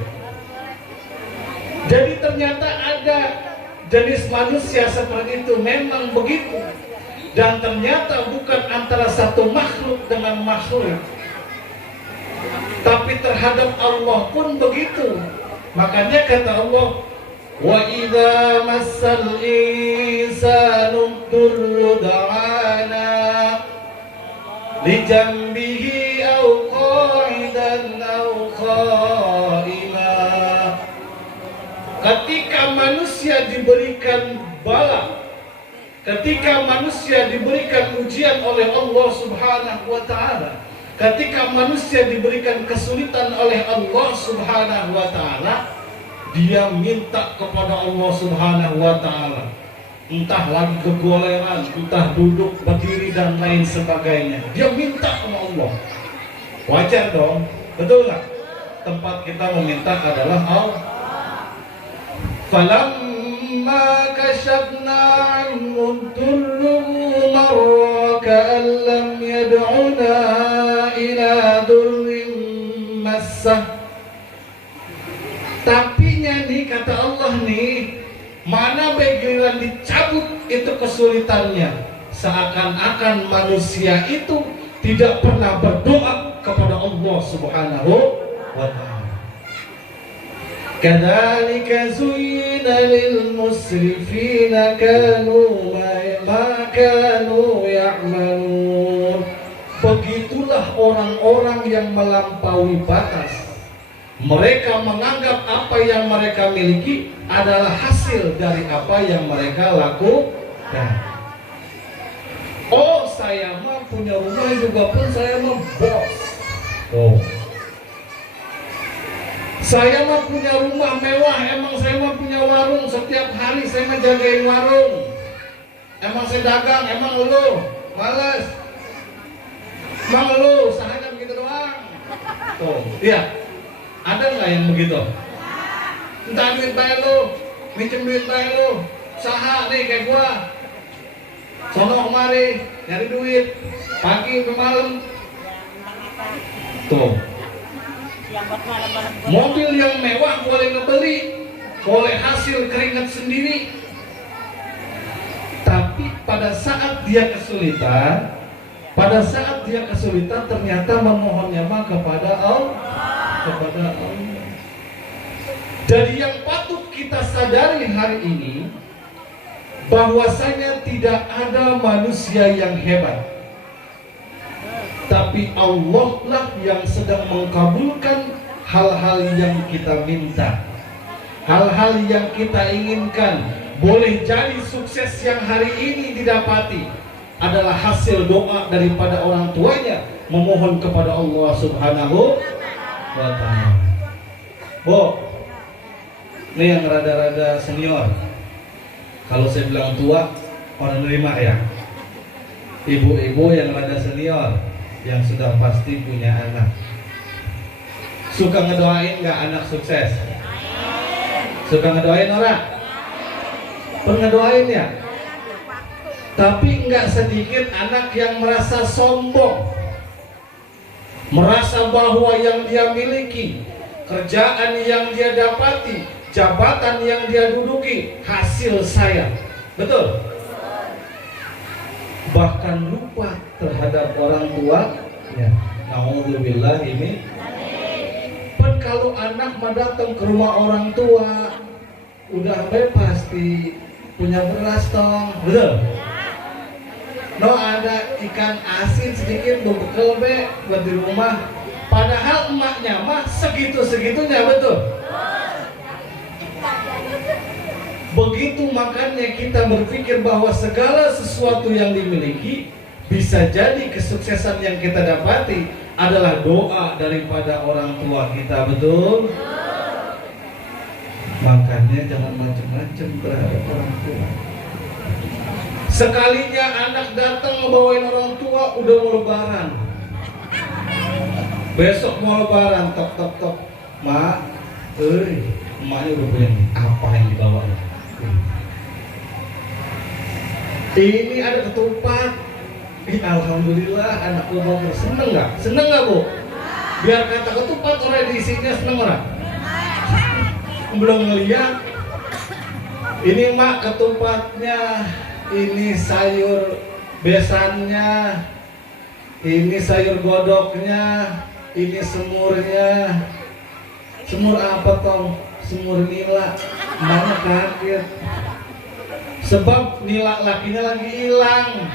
Jadi ternyata ada jenis manusia seperti itu, memang begitu. Dan ternyata bukan antara satu makhluk dengan makhluk, tapi terhadap Allah pun begitu. Makanya kata Allah, wa idza massal insanu durru da'ana li jambihi aw qa'idan aw qa'ima. Ketika manusia diberikan bala, ketika manusia diberikan ujian oleh Allah Subhanahu wa ta'ala, ketika manusia diberikan kesulitan oleh Allah Subhanahu wa ta'ala, dia minta kepada Allah Subhanahu wa ta'ala. Entah lagi kegoleran, entah duduk, berdiri dan lain sebagainya. Dia minta sama Allah. Wajar dong, betul nggak? Tempat kita meminta adalah Allah. Falamma kashafna anhu durruhu marra ka'an lam yad'una ila durrin massah. Tapinya nih kata Allah nih, mana giliran dicabut itu kesulitannya, seakan-akan manusia itu tidak pernah berdoa kepada Allah Subhanahu wa ta'ala. Kadzalika zuyyina lil musrifina kanu ma kanu ya'malun. Begitulah orang-orang yang melampaui batas. Mereka menganggap apa yang mereka miliki adalah hasil dari apa yang mereka lakukan. Oh, saya mah punya rumah juga pun saya mah bos. Oh. Saya mah punya rumah mewah, emang saya mah punya warung, setiap hari saya mah jagain warung. Emang saya dagang, emang lu malas. Emang lu sahanya begitu doang. Tuh, iya. yang begitu? Entah duit bayar lu, minjem duit bayar lu, saha nih kayak gua. Sono kemari, nyari duit, pagi ke malam. Tuh. Mobil yang mewah boleh ngebeli, boleh hasil keringat sendiri. Tapi pada saat dia kesulitan, ternyata memohonnya mah kepada Allah. Jadi yang patut kita sadari hari ini, bahwasanya tidak ada manusia yang hebat, tapi Allah lah yang sedang mengkabulkan hal-hal yang kita minta, hal-hal yang kita inginkan. Boleh jadi sukses yang hari ini didapati adalah hasil doa daripada orang tuanya memohon kepada Allah Subhanahu wa ta'ala. Bo, ini yang rada-rada senior. Kalau saya bilang tua, orang nerima ya. Ibu-ibu yang rada senior, yang sudah pasti punya anak, suka ngedoain nggak anak sukses? Suka ngedoain orang? Pernah ngedoain ya? Tapi nggak sedikit anak yang merasa sombong, merasa bahwa yang dia miliki, kerjaan yang dia dapati, jabatan yang dia duduki, hasil saya. Betul? Bahkan lupa terhadap orang tua. Ya, naudzubillah ini. Kan kalau anak mah datang ke rumah orang tua, udah pasti punya beras tong. Betul? No, ada ikan asin sedikit bekal buat di rumah. Padahal emaknya mah segitu-segitunya. Betul? Begitu makanya kita berpikir bahwa segala sesuatu yang dimiliki bisa jadi kesuksesan yang kita dapati adalah doa daripada orang tua kita. Betul? Makanya jangan macam-macam terhadap orang tua. Sekalinya anak datang ngebawain orang tua, udah mau lebaran, besok mau lebaran, tok. Mak, emaknya udah punya apa yang dibawa? Ini ada ketupat. Alhamdulillah anak gue mau. Seneng nggak? Seneng nggak, Bu? Biar kata ketupat orang diisinya seneng orang. Belum ngeliat. Ini mak ketupatnya, ini sayur besannya, ini sayur godoknya, ini semurnya. Semur apa tong? Semur nila. Mama kaget. Sebab nila lakinya lagi hilang.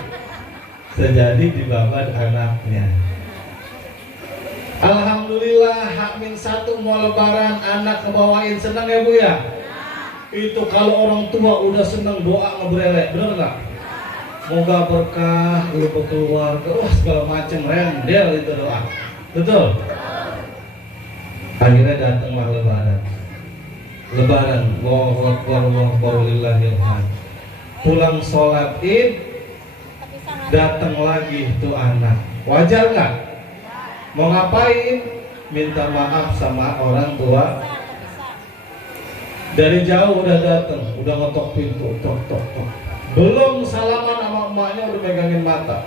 Sejadi dibabat anaknya. Alhamdulillah H-1 mau lebaran, anak ngebawain. Senang ya Bu ya? Itu kalau orang tua udah senang doa ngebrelek, bener nggak? Moga berkah, lupa keluarga, segala macem rendel itu doa. Betul? Akhirnya datanglah lebaran. Allahu Akbar, Allahu Akbar, lillahil hamd. Pulang sholat id, datang lagi tuh anak. Wajar nggak? Mau ngapain? Minta maaf sama orang tua. Dari jauh udah datang, udah ngetok pintu, tok. Belum salaman sama emaknya udah megangin mata.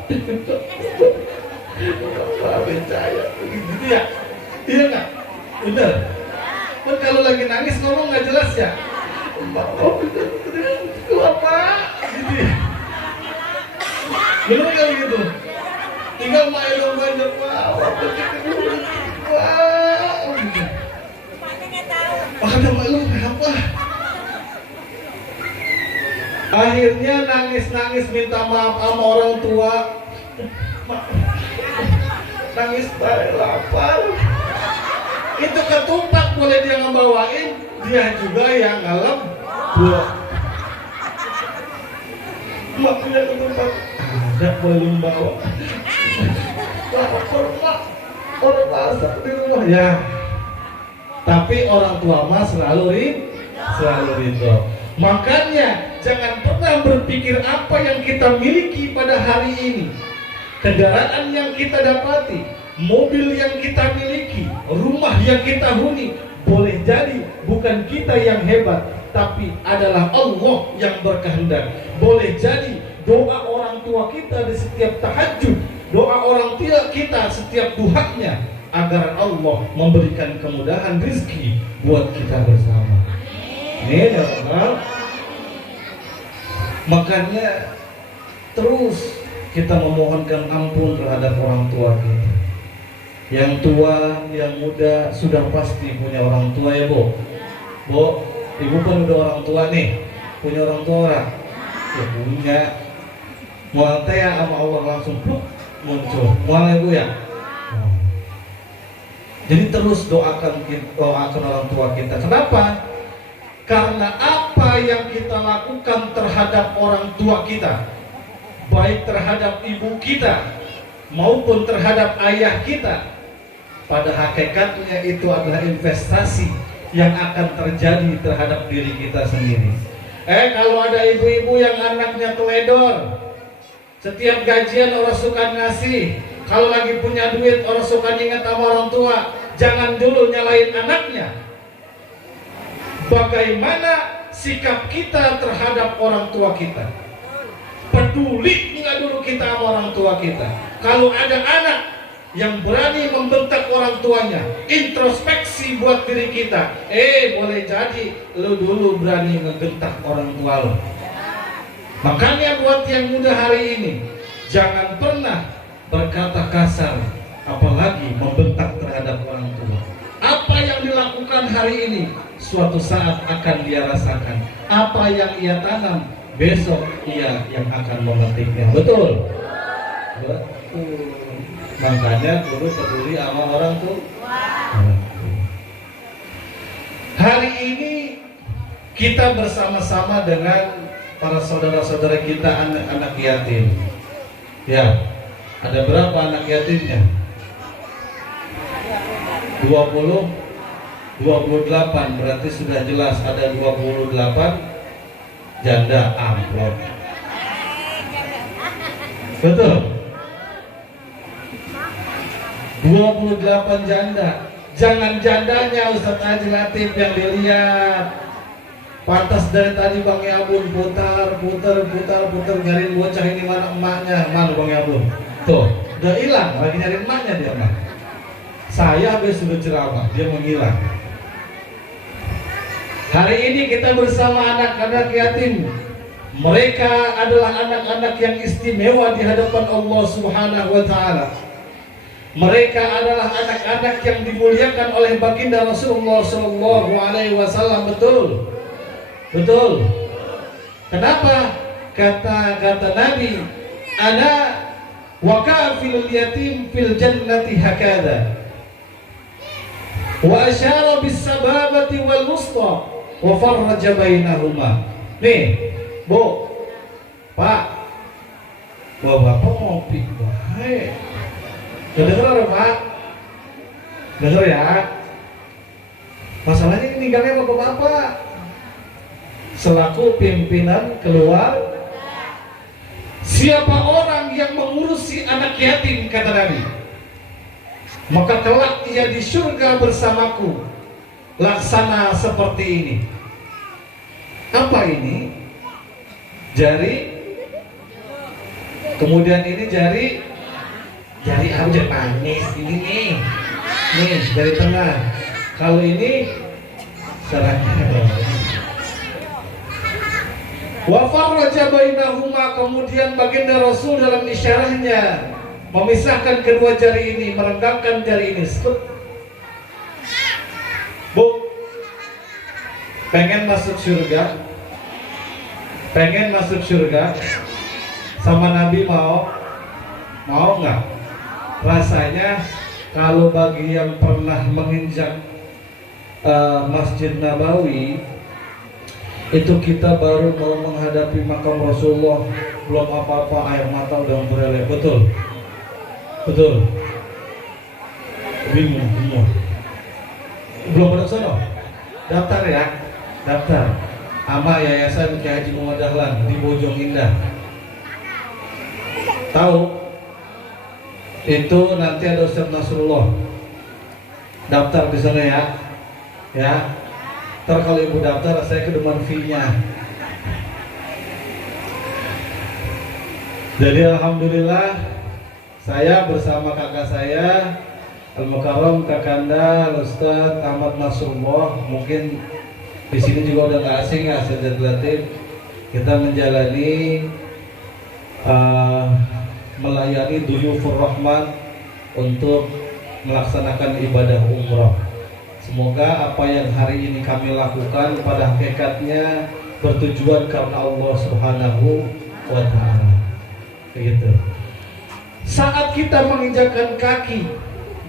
Gak percaya, begitu ya? Iya nggak? Bener? Kan kalau lagi nangis ngomong nggak jelas ya? Itu apa? Gitu ya? Bener nggak gitu? Tinggal main dong banyak. Ada malu apa? Akhirnya nangis minta maaf sama orang tua. Nangis balik lapar. Itu ketupat boleh dia ngebawain, dia juga yang ngalem. Mak punya ketupat, ada belum bawa. Orang masak di rumah ya. Tapi orang tua mah selalu ridho. Makanya jangan pernah berpikir apa yang kita miliki pada hari ini, kendaraan yang kita dapati, mobil yang kita miliki, rumah yang kita huni, boleh jadi bukan kita yang hebat, tapi adalah Allah yang berkehendak. Boleh jadi doa orang tua kita di setiap tahajud, doa orang tua kita setiap duhanya, agar Allah memberikan kemudahan rezeki buat kita bersama. Ini ya Allah. Makanya terus kita memohonkan ampun terhadap orang tua kita. Yang tua, yang muda sudah pasti punya orang tua ya Bu. Bu, Ibu kan udah orang tua nih. Punya orang tua orang? Ya punya. Mual teh sama Allah langsung pluk muncul. Mual ya Bu ya? Jadi terus doakan orang tua kita. Kenapa? Karena apa yang kita lakukan terhadap orang tua kita, baik terhadap ibu kita maupun terhadap ayah kita, pada hakikatnya itu adalah investasi yang akan terjadi terhadap diri kita sendiri. Kalau ada ibu-ibu yang anaknya teledor, setiap gajian orang suka ngasih, kalau lagi punya duit orang suka ingat sama orang tua, jangan dulu nyalain anaknya. Bagaimana sikap kita terhadap orang tua kita? Peduli nggak dulu kita sama orang tua kita? Kalau ada anak yang berani membentak orang tuanya, introspeksi buat diri kita, boleh jadi lu dulu berani ngebentak orang tua lo. Makanya buat yang muda hari ini, jangan pernah berkata kasar, apalagi membentak terhadap orang tua. Apa yang dilakukan hari ini, suatu saat akan dia rasakan. Apa yang ia tanam, besok ia yang akan memetiknya. Betul? Betul. Makanya guru peduli sama orang tua. Hari ini kita bersama-sama dengan para saudara-saudara kita, anak-anak yatim. Ya, ada berapa anak yatimnya? 28, berarti sudah jelas ada 28 janda amplop. Betul? 28 janda. Jangan jandanya Ustaz Haji Latif yang dilihat. Pantas dari tadi Bang Yabun putar nyariin bocah ini, mana emaknya, mana Bang Yabun. Tuh, udah hilang, lagi nyariin emaknya dia mah. Saya habis sudah ceramah, dia menghilang. Hari ini kita bersama anak-anak yatim. Mereka adalah anak-anak yang istimewa di hadapan Allah Subhanahu wa Ta'ala. Mereka adalah anak-anak yang dimuliakan oleh baginda Rasulullah Sallallahu Alaihi Wasallam. Betul, betul. Kenapa? Kata Nabi, ana wa kafilul yatim fil jannati hakada. Wa asyara bis sababati wal wusta wa farraja bainahuma. Nih, Bu, Pak, Bapak ngopi, wahai. Dengar Pak? Dengar ya. Masalahnya ini ninggalnya bapak-bapak selaku pimpinan keluar. Siapa orang yang mengurusi anak yatim, kata Nabi, maka kelak ia di surga bersamaku. Laksana seperti ini. Apa ini? Jari. Kemudian ini jari aja manis ini nih dari tengah. Kalau ini serangnya. Wa farraja bainahuma, kemudian baginda Rasul dalam isyarahnya memisahkan kedua jari ini, merenggangkan jari ini. Bu, pengen masuk surga? Pengen masuk surga? Sama Nabi mau nggak? Rasanya kalau bagi yang pernah menginjak Masjid Nabawi, itu kita baru mau menghadapi makam Rasulullah, belum apa-apa air mata udah meleleh. Betul? Betul? Bingung. Belum pada sono? Daftar ya? Daftar sama Yayasan Kiai Haji Muhammad Dahlan di Bojong Indah. Tahu? Itu nanti ada Ustaz Nasrullah. Daftar di sana ya. Ya, ntar kalau ibu daftar saya kedeman fee-nya. Jadi alhamdulillah saya bersama kakak saya Al-Mukarram Kakanda Ustadz Ahmad Nasrullah, mungkin di sini juga udah nggak asing ya, Sahadat Latif. Kita menjalani melayani Duyufur Rahman untuk melaksanakan ibadah umrah. Semoga apa yang hari ini kami lakukan pada hakikatnya bertujuan karena Allah Subhanahu wa Ta'ala. Begitu. Saat kita menginjakkan kaki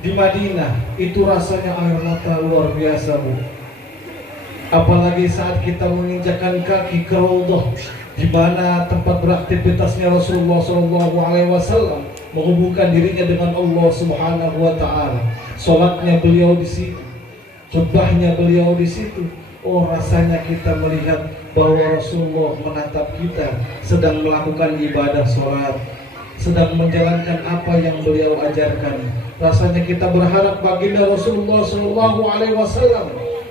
di Madinah, itu rasanya air mata luar biasa, Bu. Apalagi saat kita menginjakkan kaki ke Raudhah, di mana tempat beraktivitasnya Rasulullah SAW, menghubungkan dirinya dengan Allah Subhanahu wa Ta'ala. Salatnya beliau di situ, khutbahnya beliau di situ. Oh, rasanya kita melihat bahwa Rasulullah menatap kita sedang melakukan ibadah sholat, sedang menjalankan apa yang beliau ajarkan. Rasanya kita berharap baginda Rasulullah SAW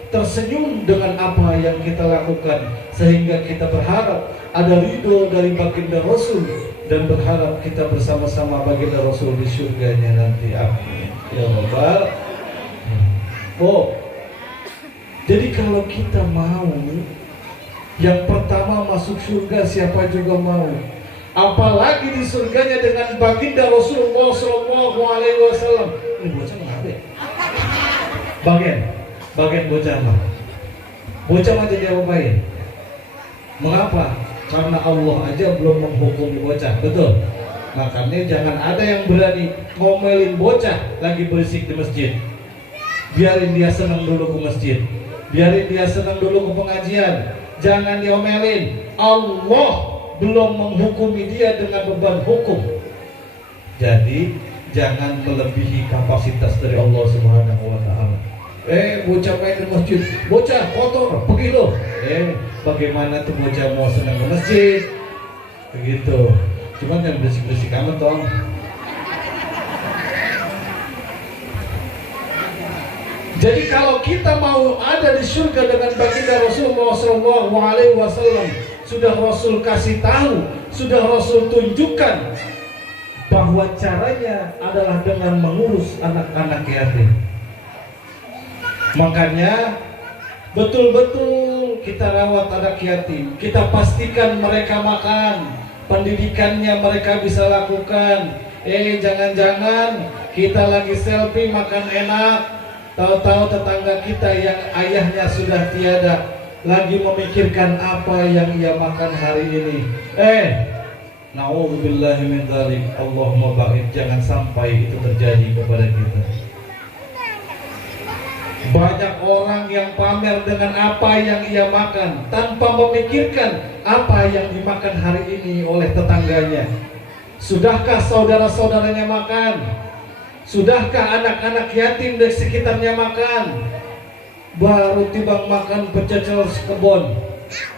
tersenyum dengan apa yang kita lakukan, sehingga kita berharap ada ridho dari baginda Rasul dan berharap kita bersama-sama baginda Rasul di surganya nanti. Amin ya Rabbal. Oh, jadi kalau kita mau, yang pertama masuk surga siapa juga mau. Apalagi di surganya dengan baginda Rasulullah SAW. Ini bocah mengapa ya? Bagian bocah mah. Bocah mah jadi apa-apain. Mengapa? Karena Allah aja belum menghukumi bocah, betul? Makanya jangan ada yang berani ngomelin bocah lagi berisik di masjid. Biarin dia senang dulu ke masjid, biarin dia senang dulu ke pengajian. Jangan diomelin. Allah belum menghukumi dia dengan beban hukum. Jadi jangan melebihi kapasitas dari Allah Subhanahu wa Ta'ala. Bocah main di masjid, bocah kotor, pergi lo. Bagaimana tuh bocah mau senang ke masjid? Begitu. Cuman jangan berisik-berisik amat dong. Jadi kalau kita mau ada di surga dengan baginda Rasulullah SAW, sudah Rasul kasih tahu, sudah Rasul tunjukkan bahwa caranya adalah dengan mengurus anak-anak yatim. Makanya betul-betul kita rawat anak yatim, kita pastikan mereka makan, pendidikannya mereka bisa lakukan. Jangan-jangan kita lagi selfie makan enak, tahu-tahu tetangga kita yang ayahnya sudah tiada lagi memikirkan apa yang ia makan hari ini. Na'udzubillahi min dzalik. Allahumma ba'id, jangan sampai itu terjadi kepada kita. Banyak orang yang pamer dengan apa yang ia makan tanpa memikirkan apa yang dimakan hari ini oleh tetangganya. Sudahkah saudara-saudaranya makan? Sudahkah anak-anak yatim di sekitarnya makan? Baru tiba makan pecel sekebon,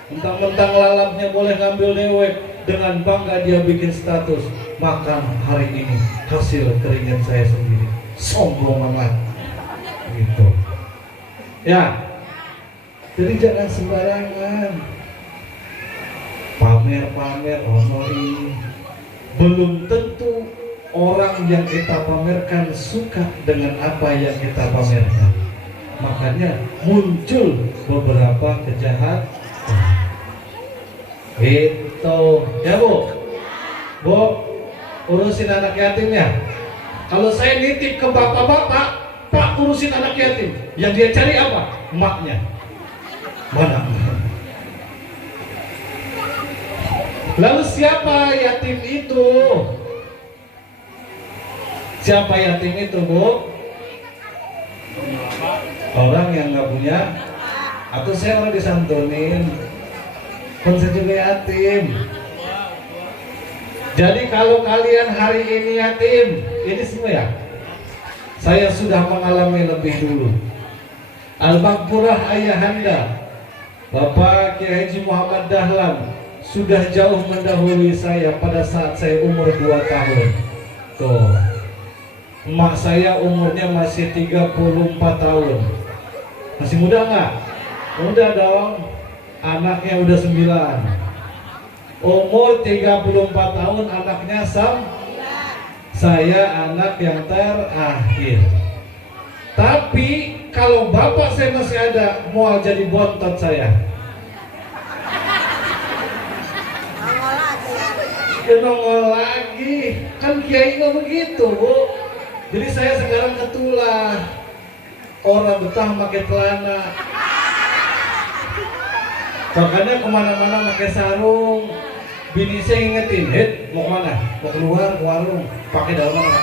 mentang-mentang lalapnya boleh ngambil dewek, dengan bangga dia bikin status, makan hari ini hasil keringat saya sendiri. Sombong amat gitu ya. Jadi jangan sembarangan pamer-pamer honori. Belum tentu orang yang kita pamerkan suka dengan apa yang kita pamerkan. Makanya muncul beberapa kejahatan. Itu ya Bu, urusin anak yatimnya. Kalau saya nitip ke bapak-bapak, Pak urusin anak yatim, yang dia cari apa? Emaknya. Mana? Lalu siapa yatim itu? Siapa yatim itu, Bu? Orang yang nggak punya, atau saya orang disantunin, pun saya juga yatim. Jadi kalau kalian hari ini yatim, ini semua ya, saya sudah mengalami lebih dulu. Al-Makmurah ayahanda Bapak Kiai Haji Muhammad Dahlan sudah jauh mendahului saya pada saat saya umur 2 tahun. Tuh, emak saya umurnya masih 34 tahun. Masih muda nggak? Muda dong. Anaknya udah 9. Umur 34 tahun anaknya saya anak yang terakhir. Tapi kalau bapak saya masih ada, mau jadi bontot saya. Nongol lagi. Kan kiai nggak begitu, Bu. Jadi saya sekarang ketulah. Orang betah pakai celana. Makanya kemana-mana pakai sarung. Bini saya ingetin, mau kemana? Mau keluar ke warung. Pakai dalam mana?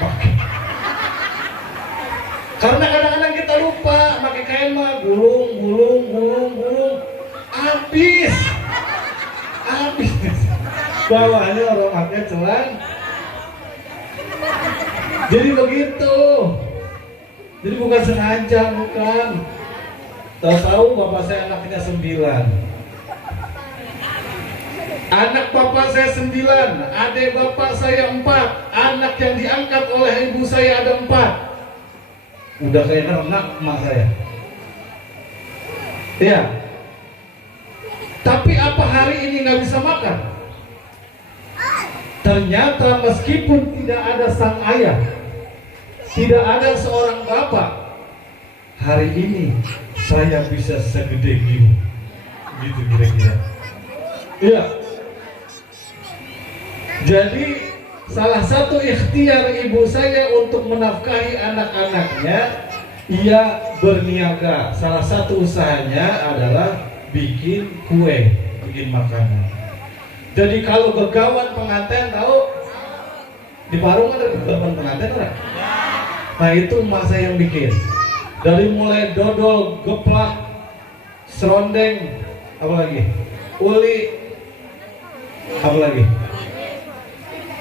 Pakai. Karena kadang-kadang kita lupa pakai kain mah gulung. Habis. Bawahnya orang pakai celana. Jadi begitu. Jadi bukan sengaja, bukan. Tahu-tahu bapak saya anaknya 9. Anak bapak saya 9, adik bapak saya 4, anak yang diangkat oleh ibu saya ada 4. Udah kayak anak emak saya. Iya. Tapi apa hari ini nggak bisa makan? Ternyata meskipun tidak ada sang ayah, tidak ada seorang bapak, hari ini saya bisa segede gini. Gitu kira-kira. Iya. Jadi salah satu ikhtiar ibu saya untuk menafkahi anak-anaknya, ia berniaga. Salah satu usahanya adalah bikin kue, bikin makanan. Jadi kalau begawan pengantin, tahu di Parung ada begawan pengantin orang? Nah itu emak saya yang bikin. Dari mulai dodol, geplak, serondeng, apa lagi? Uli, apa lagi?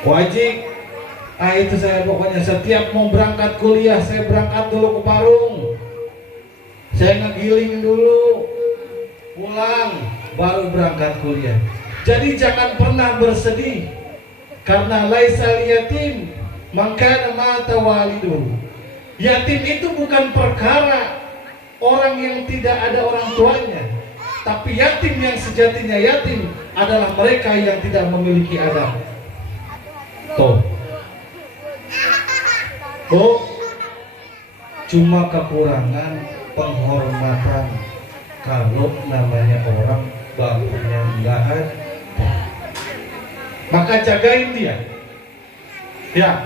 Wajik. Itu saya pokoknya setiap mau berangkat kuliah, saya berangkat dulu ke Parung. Saya ngegiling dulu, pulang, baru berangkat kuliah. Jadi jangan pernah bersedih, karena laisal yatim maka mata walidu. Yatim itu bukan perkara orang yang tidak ada orang tuanya, tapi yatim yang sejatinya yatim adalah mereka yang tidak memiliki adab. Tuh. Cuma kekurangan penghormatan kalau namanya orang bapaknya enggak ada. Maka jagain dia. Ya.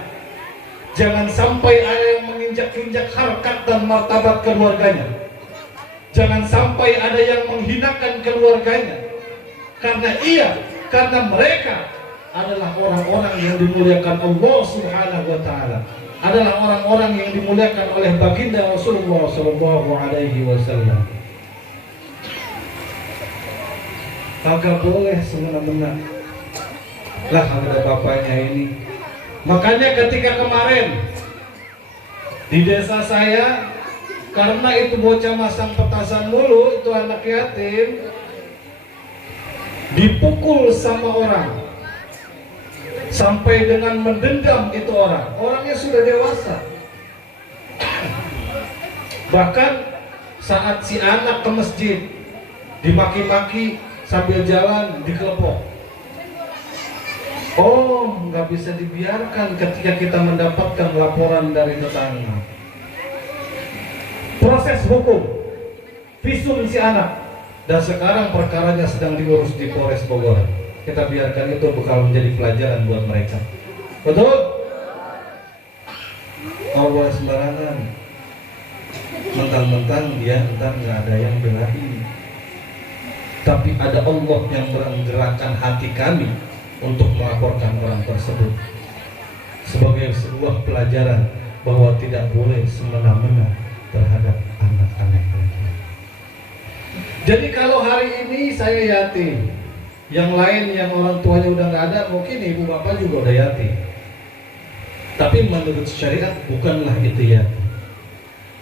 Jangan sampai ada yang menginjak-injak harkat dan martabat keluarganya. Jangan sampai ada yang menghinakan keluarganya. Karena mereka adalah orang-orang yang dimuliakan Allah Subhanahu wa taala. Adalah orang-orang yang dimuliakan oleh baginda Rasulullah sallallahu alaihi wasallam. Kagak boleh semena-mena. Lah ada bapaknya ini. Makanya ketika kemarin di desa saya, karena itu bocah masang petasan mulu, itu anak yatim, dipukul sama orang sampai dengan mendendam itu orang. Orangnya sudah dewasa. Bahkan saat si anak ke masjid dimaki-maki sambil jalan dikelepok. Nggak bisa dibiarkan ketika kita mendapatkan laporan dari tetangga. Proses hukum, visum si anak, dan sekarang perkaranya sedang diurus di Polres Bogor. Kita biarkan itu bakal menjadi pelajaran buat mereka. Betul? Kalau boleh sembarangan, mentang-mentang dia ntar nggak ada yang belain. Tapi ada Allah yang menggerakkan hati kami untuk melaporkan orang tersebut sebagai sebuah pelajaran bahwa tidak boleh semena-mena terhadap anak-anak. Jadi kalau hari ini saya yatim, yang lain yang orang tuanya udah nggak ada, mungkin ibu bapak juga udah yatim. Tapi menurut syariat bukanlah itu yatim.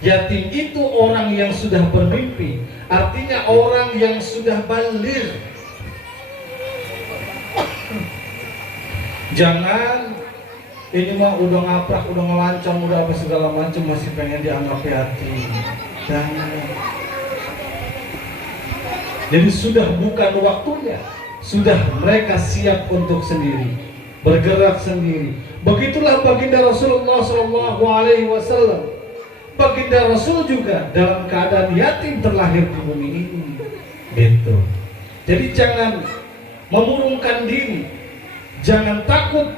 Yatim itu orang yang sudah bermimpi, artinya orang yang sudah baligh. Jangan ini mah udah ngaprak, udah ngelancang, udah apa segala macam masih pengen dianggap yatim. Jangan. Jadi sudah bukan waktunya, sudah mereka siap untuk sendiri, bergerak sendiri. Begitulah baginda Rasulullah SAW. Baginda Rasul juga dalam keadaan yatim terlahir di bumi ini. Betul. Jadi jangan memurungkan diri, jangan takut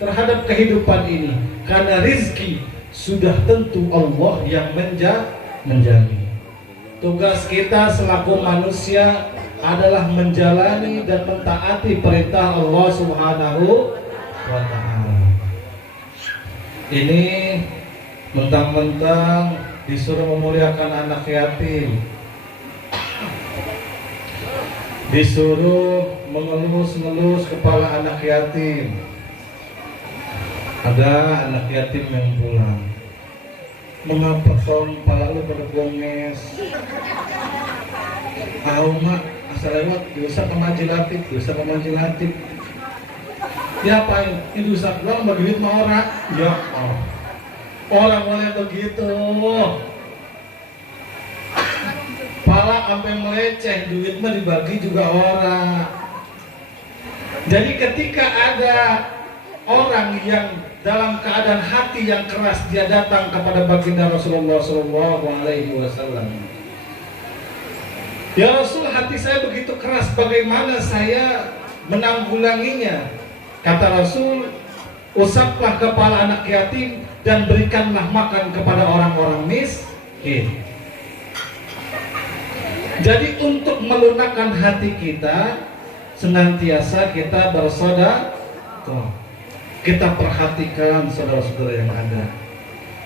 terhadap kehidupan ini, karena rizki sudah tentu Allah yang menjamin. Tugas kita selaku manusia adalah menjalani dan mentaati perintah Allah Subhanahu wa Ta'ala. Ini mentang-mentang disuruh memuliakan anak yatim, disuruh mengelus-ngelus kepala anak yatim. Ada anak yatim yang pulang, mengapa kepala lu pada gonges? Mak, asal lewat, diusap sama jilatik, Ya apa ini diusap doang, bagi duit sama orang. Ya orang boleh begitu. Pala sampai meleceh, duit mah dibagi juga orang. Jadi ketika ada orang yang dalam keadaan hati yang keras, dia datang kepada baginda Rasulullah SAW. Ya Rasul, hati saya begitu keras, bagaimana saya menanggulanginya? Kata Rasul, usaplah kepala anak yatim dan berikanlah makan kepada orang-orang miskin. Jadi untuk melunakkan hati kita, senantiasa kita bersedekah. Kita perhatikan saudara-saudara yang ada.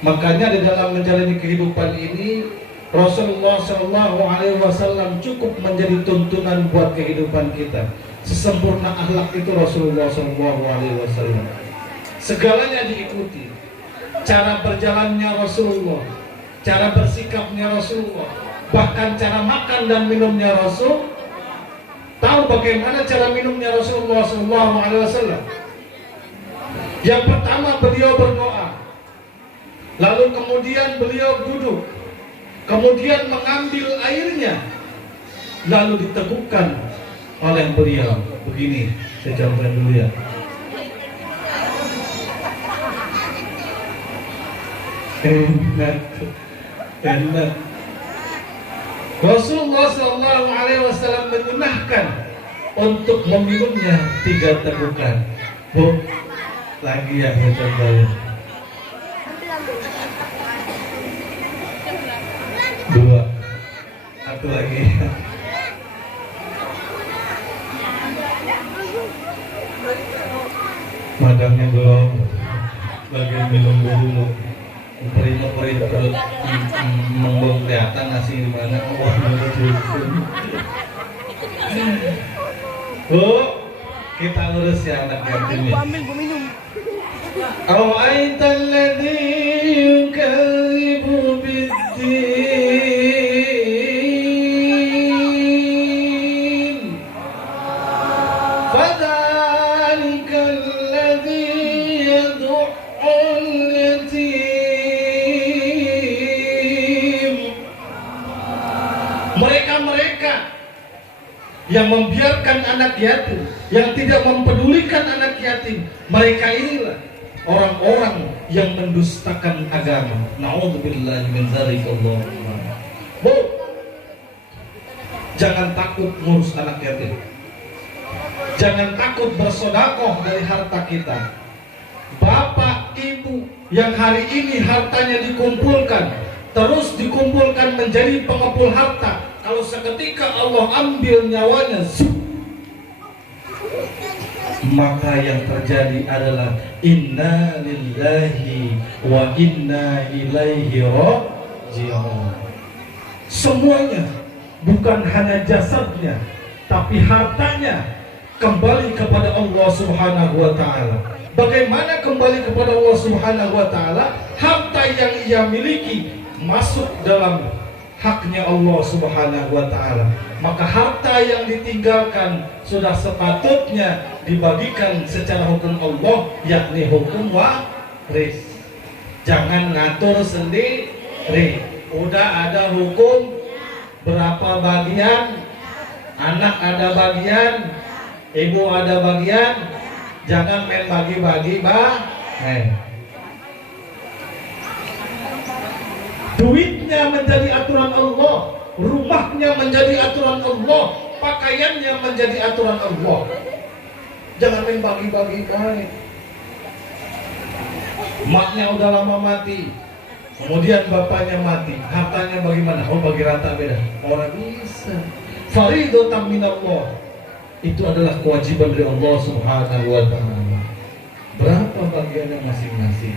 Makanya di dalam menjalani kehidupan ini, Rasulullah SAW cukup menjadi tuntunan buat kehidupan kita. Sesempurna akhlak itu Rasulullah SAW. Segalanya diikuti. Cara berjalannya Rasulullah, cara bersikapnya Rasulullah, bahkan cara makan dan minumnya Rasul. Tahu bagaimana cara minumnya Rasulullah SAW? Yang pertama beliau berdoa, lalu kemudian beliau duduk, kemudian mengambil airnya, lalu diteguhkan oleh beliau. Begini, saya contohkan dulu ya. Enak. Rasulullah SAW menyunahkan untuk meminumnya 3 tegukan. Bu, lagi ya saya contohin. 2, 1 lagi. Madangnya belum, bagian minum dulu. Perih perut, belum kelihatan nasi di mana. Bu, kita urus ya anak yatim ini. Awaital ladzi yukadzibu biddin, fadzalikal ladzi yad'ul yatim. Mereka-mereka yang membiarkan anak yatim, yang tidak mempedulikan anak yatim, mereka inilah orang-orang yang mendustakan agama. Na'udzubillahi min dzalik. Allahumma. Bu, jangan takut ngurus anak yatim. Jangan takut bersedekah dari harta kita. Bapak, ibu yang hari ini hartanya dikumpulkan, terus dikumpulkan menjadi pengepul harta, kalau seketika Allah ambil nyawanya, maka yang terjadi adalah inna lillahi wa inna ilaihi raji'un. Semuanya, bukan hanya jasadnya, tapi hartanya kembali kepada Allah Subhanahu wa Ta'ala. Bagaimana kembali kepada Allah Subhanahu wa Ta'ala? Harta yang ia miliki masuk dalam haknya Allah Subhanahu wa Ta'ala. Maka harta yang ditinggalkan sudah sepatutnya dibagikan secara hukum Allah, yakni hukum waris. Jangan ngatur sendiri. Udah ada hukum berapa bagian, anak ada bagian, ibu ada bagian. Jangan main bagi-bagi duitnya menjadi aturan Allah, rumahnya menjadi aturan Allah, pakaiannya menjadi aturan Allah. Jangan main bagi-bagi baik. Maknya udah lama mati, kemudian bapaknya mati, hartanya bagaimana? Oh, bagi rata beda. Orang bisa. Faridatan minallah. Itu adalah kewajiban dari Allah Subhanahu wa taala. Berapa bagiannya masing-masing?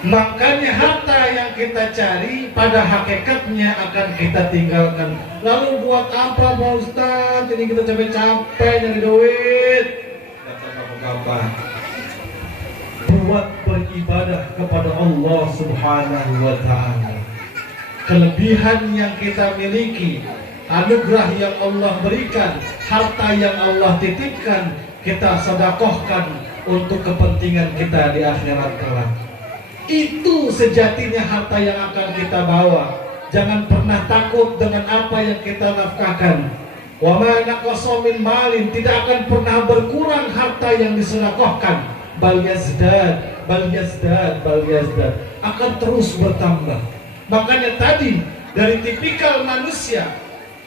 Makanya harta yang kita cari pada hakikatnya akan kita tinggalkan. Lalu buat apa Pak Ustaz? Ini kita capek-capek nyari duit. Kata bapak-bapak, buat beribadah kepada Allah Subhanahu wa taala. Kelebihan yang kita miliki, anugerah yang Allah berikan, harta yang Allah titipkan, kita sedekahkan untuk kepentingan kita di akhirat kelak. Itu sejatinya harta yang akan kita bawa. Jangan pernah takut dengan apa yang kita nafkahkan. Wa ma naqasa min malin, tidak akan pernah berkurang harta yang disedekahkan. Bal yazdad, bal yazdad, bal yazdad, akan terus bertambah. Makanya tadi dari tipikal manusia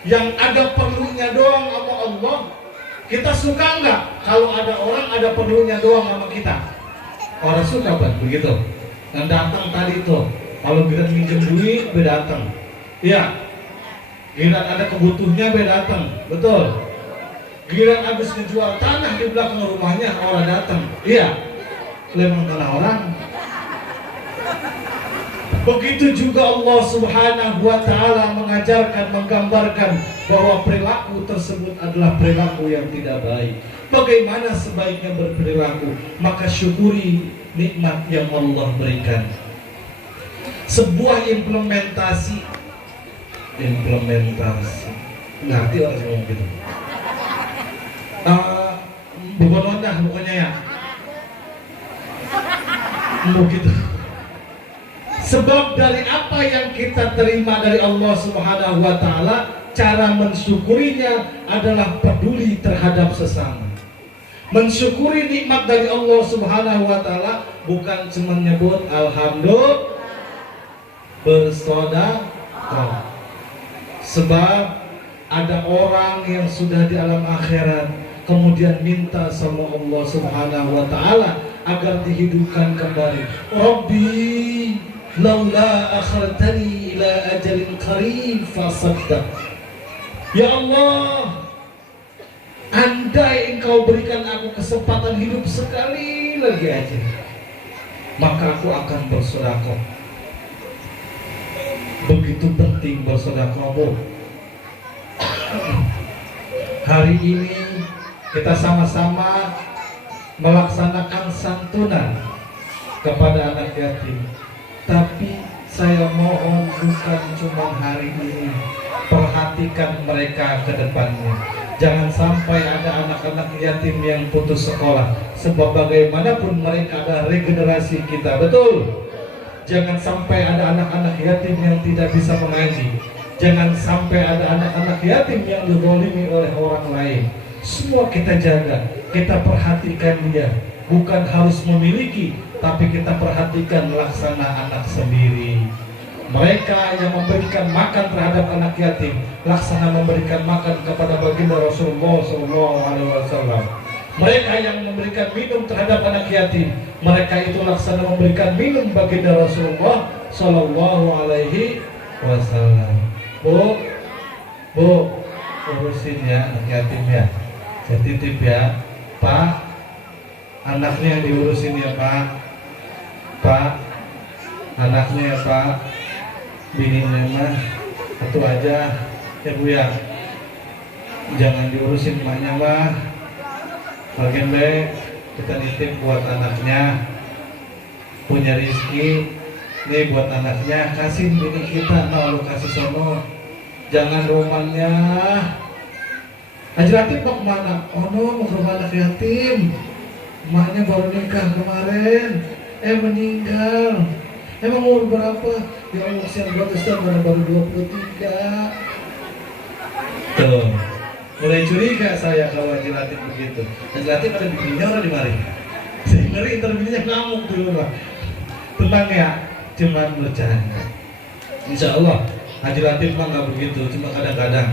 yang ada perlunya doang sama Allah, kita suka enggak kalau ada orang ada perlunya doang sama kita? Orang suka banget begitu. Dan datang tadi tuh, kalau kita minjem duit, datang. Iya. Giliran ada kebutuhnya, datang. Betul. Giliran habis ngejual tanah di belakang rumahnya, orang datang. Iya. Lemang tanah orang. Begitu juga Allah Subhanahu wa taala mengajarkan, menggambarkan bahwa perilaku tersebut adalah perilaku yang tidak baik. Bagaimana sebaiknya berperilaku? Maka syukuri nikmat yang Allah berikan. Sebuah implementasi. Ngerti orang ngomong gitu. Bukan ondah pokoknya ya. Begitu. Sebab dari apa yang kita terima dari Allah Subhanahu wa taala, cara mensyukurinya adalah peduli terhadap sesama. Mensyukuri nikmat dari Allah Subhanahu wa taala bukan cuma nyebut alhamdulillah, bersedekah. Sebab ada orang yang sudah di alam akhirat kemudian minta sama Allah Subhanahu wa taala agar dihidupkan kembali. Rabbi laula akhartani ila ajalin qarib fasaddaq. Ya Allah, andai engkau berikan aku kesempatan hidup sekali lagi aja, maka aku akan bersedekah. Begitu penting bersedekah, Bu. Hari ini kita sama-sama melaksanakan santunan kepada anak yatim. Tapi saya mohon bukan cuma hari ini, perhatikan mereka ke depannya. Jangan sampai ada anak-anak yatim yang putus sekolah. Sebab bagaimanapun mereka adalah regenerasi kita, betul? Jangan sampai ada anak-anak yatim yang tidak bisa mengaji. Jangan sampai ada anak-anak yatim yang dizalimi oleh orang lain. Semua kita jaga, kita perhatikan dia. Bukan harus memiliki, tapi kita perhatikan laksana anak sendiri. Mereka yang memberikan makan terhadap anak yatim, laksana memberikan makan kepada baginda Rasulullah SAW. Mereka yang memberikan minum terhadap anak yatim, mereka itu laksana memberikan minum baginda Rasulullah SAW. Bu, urusin ya anak yatim ya. Saya titip ya, Pak. Anaknya yang diurusin ya Pak. Anaknya ya Pak. Bininya mah satu aja ya Bu ya. Jangan diurusin emaknya mah. Bagian B kita nitip buat anaknya, punya rezeki nih buat anaknya, kasih bini kita, lu kasih sono. Jangan romannya. Haji Latif mau kemana? Oh no, mau ke rumah anak yatim. Emaknya baru nikah kemarin, meninggal. Emang umur berapa? Ya Allah, siang buat Ustaz mana baru 23. Tuh, mulai curiga saya kalau Haji Latif begitu. Haji Latif ada bininya orang di mari. Saya ngeri ntar bininya ngamuk di rumah. Tenang ya, cuman bercanda. Insya Allah Haji Latif mah nggak begitu, cuma kadang-kadang.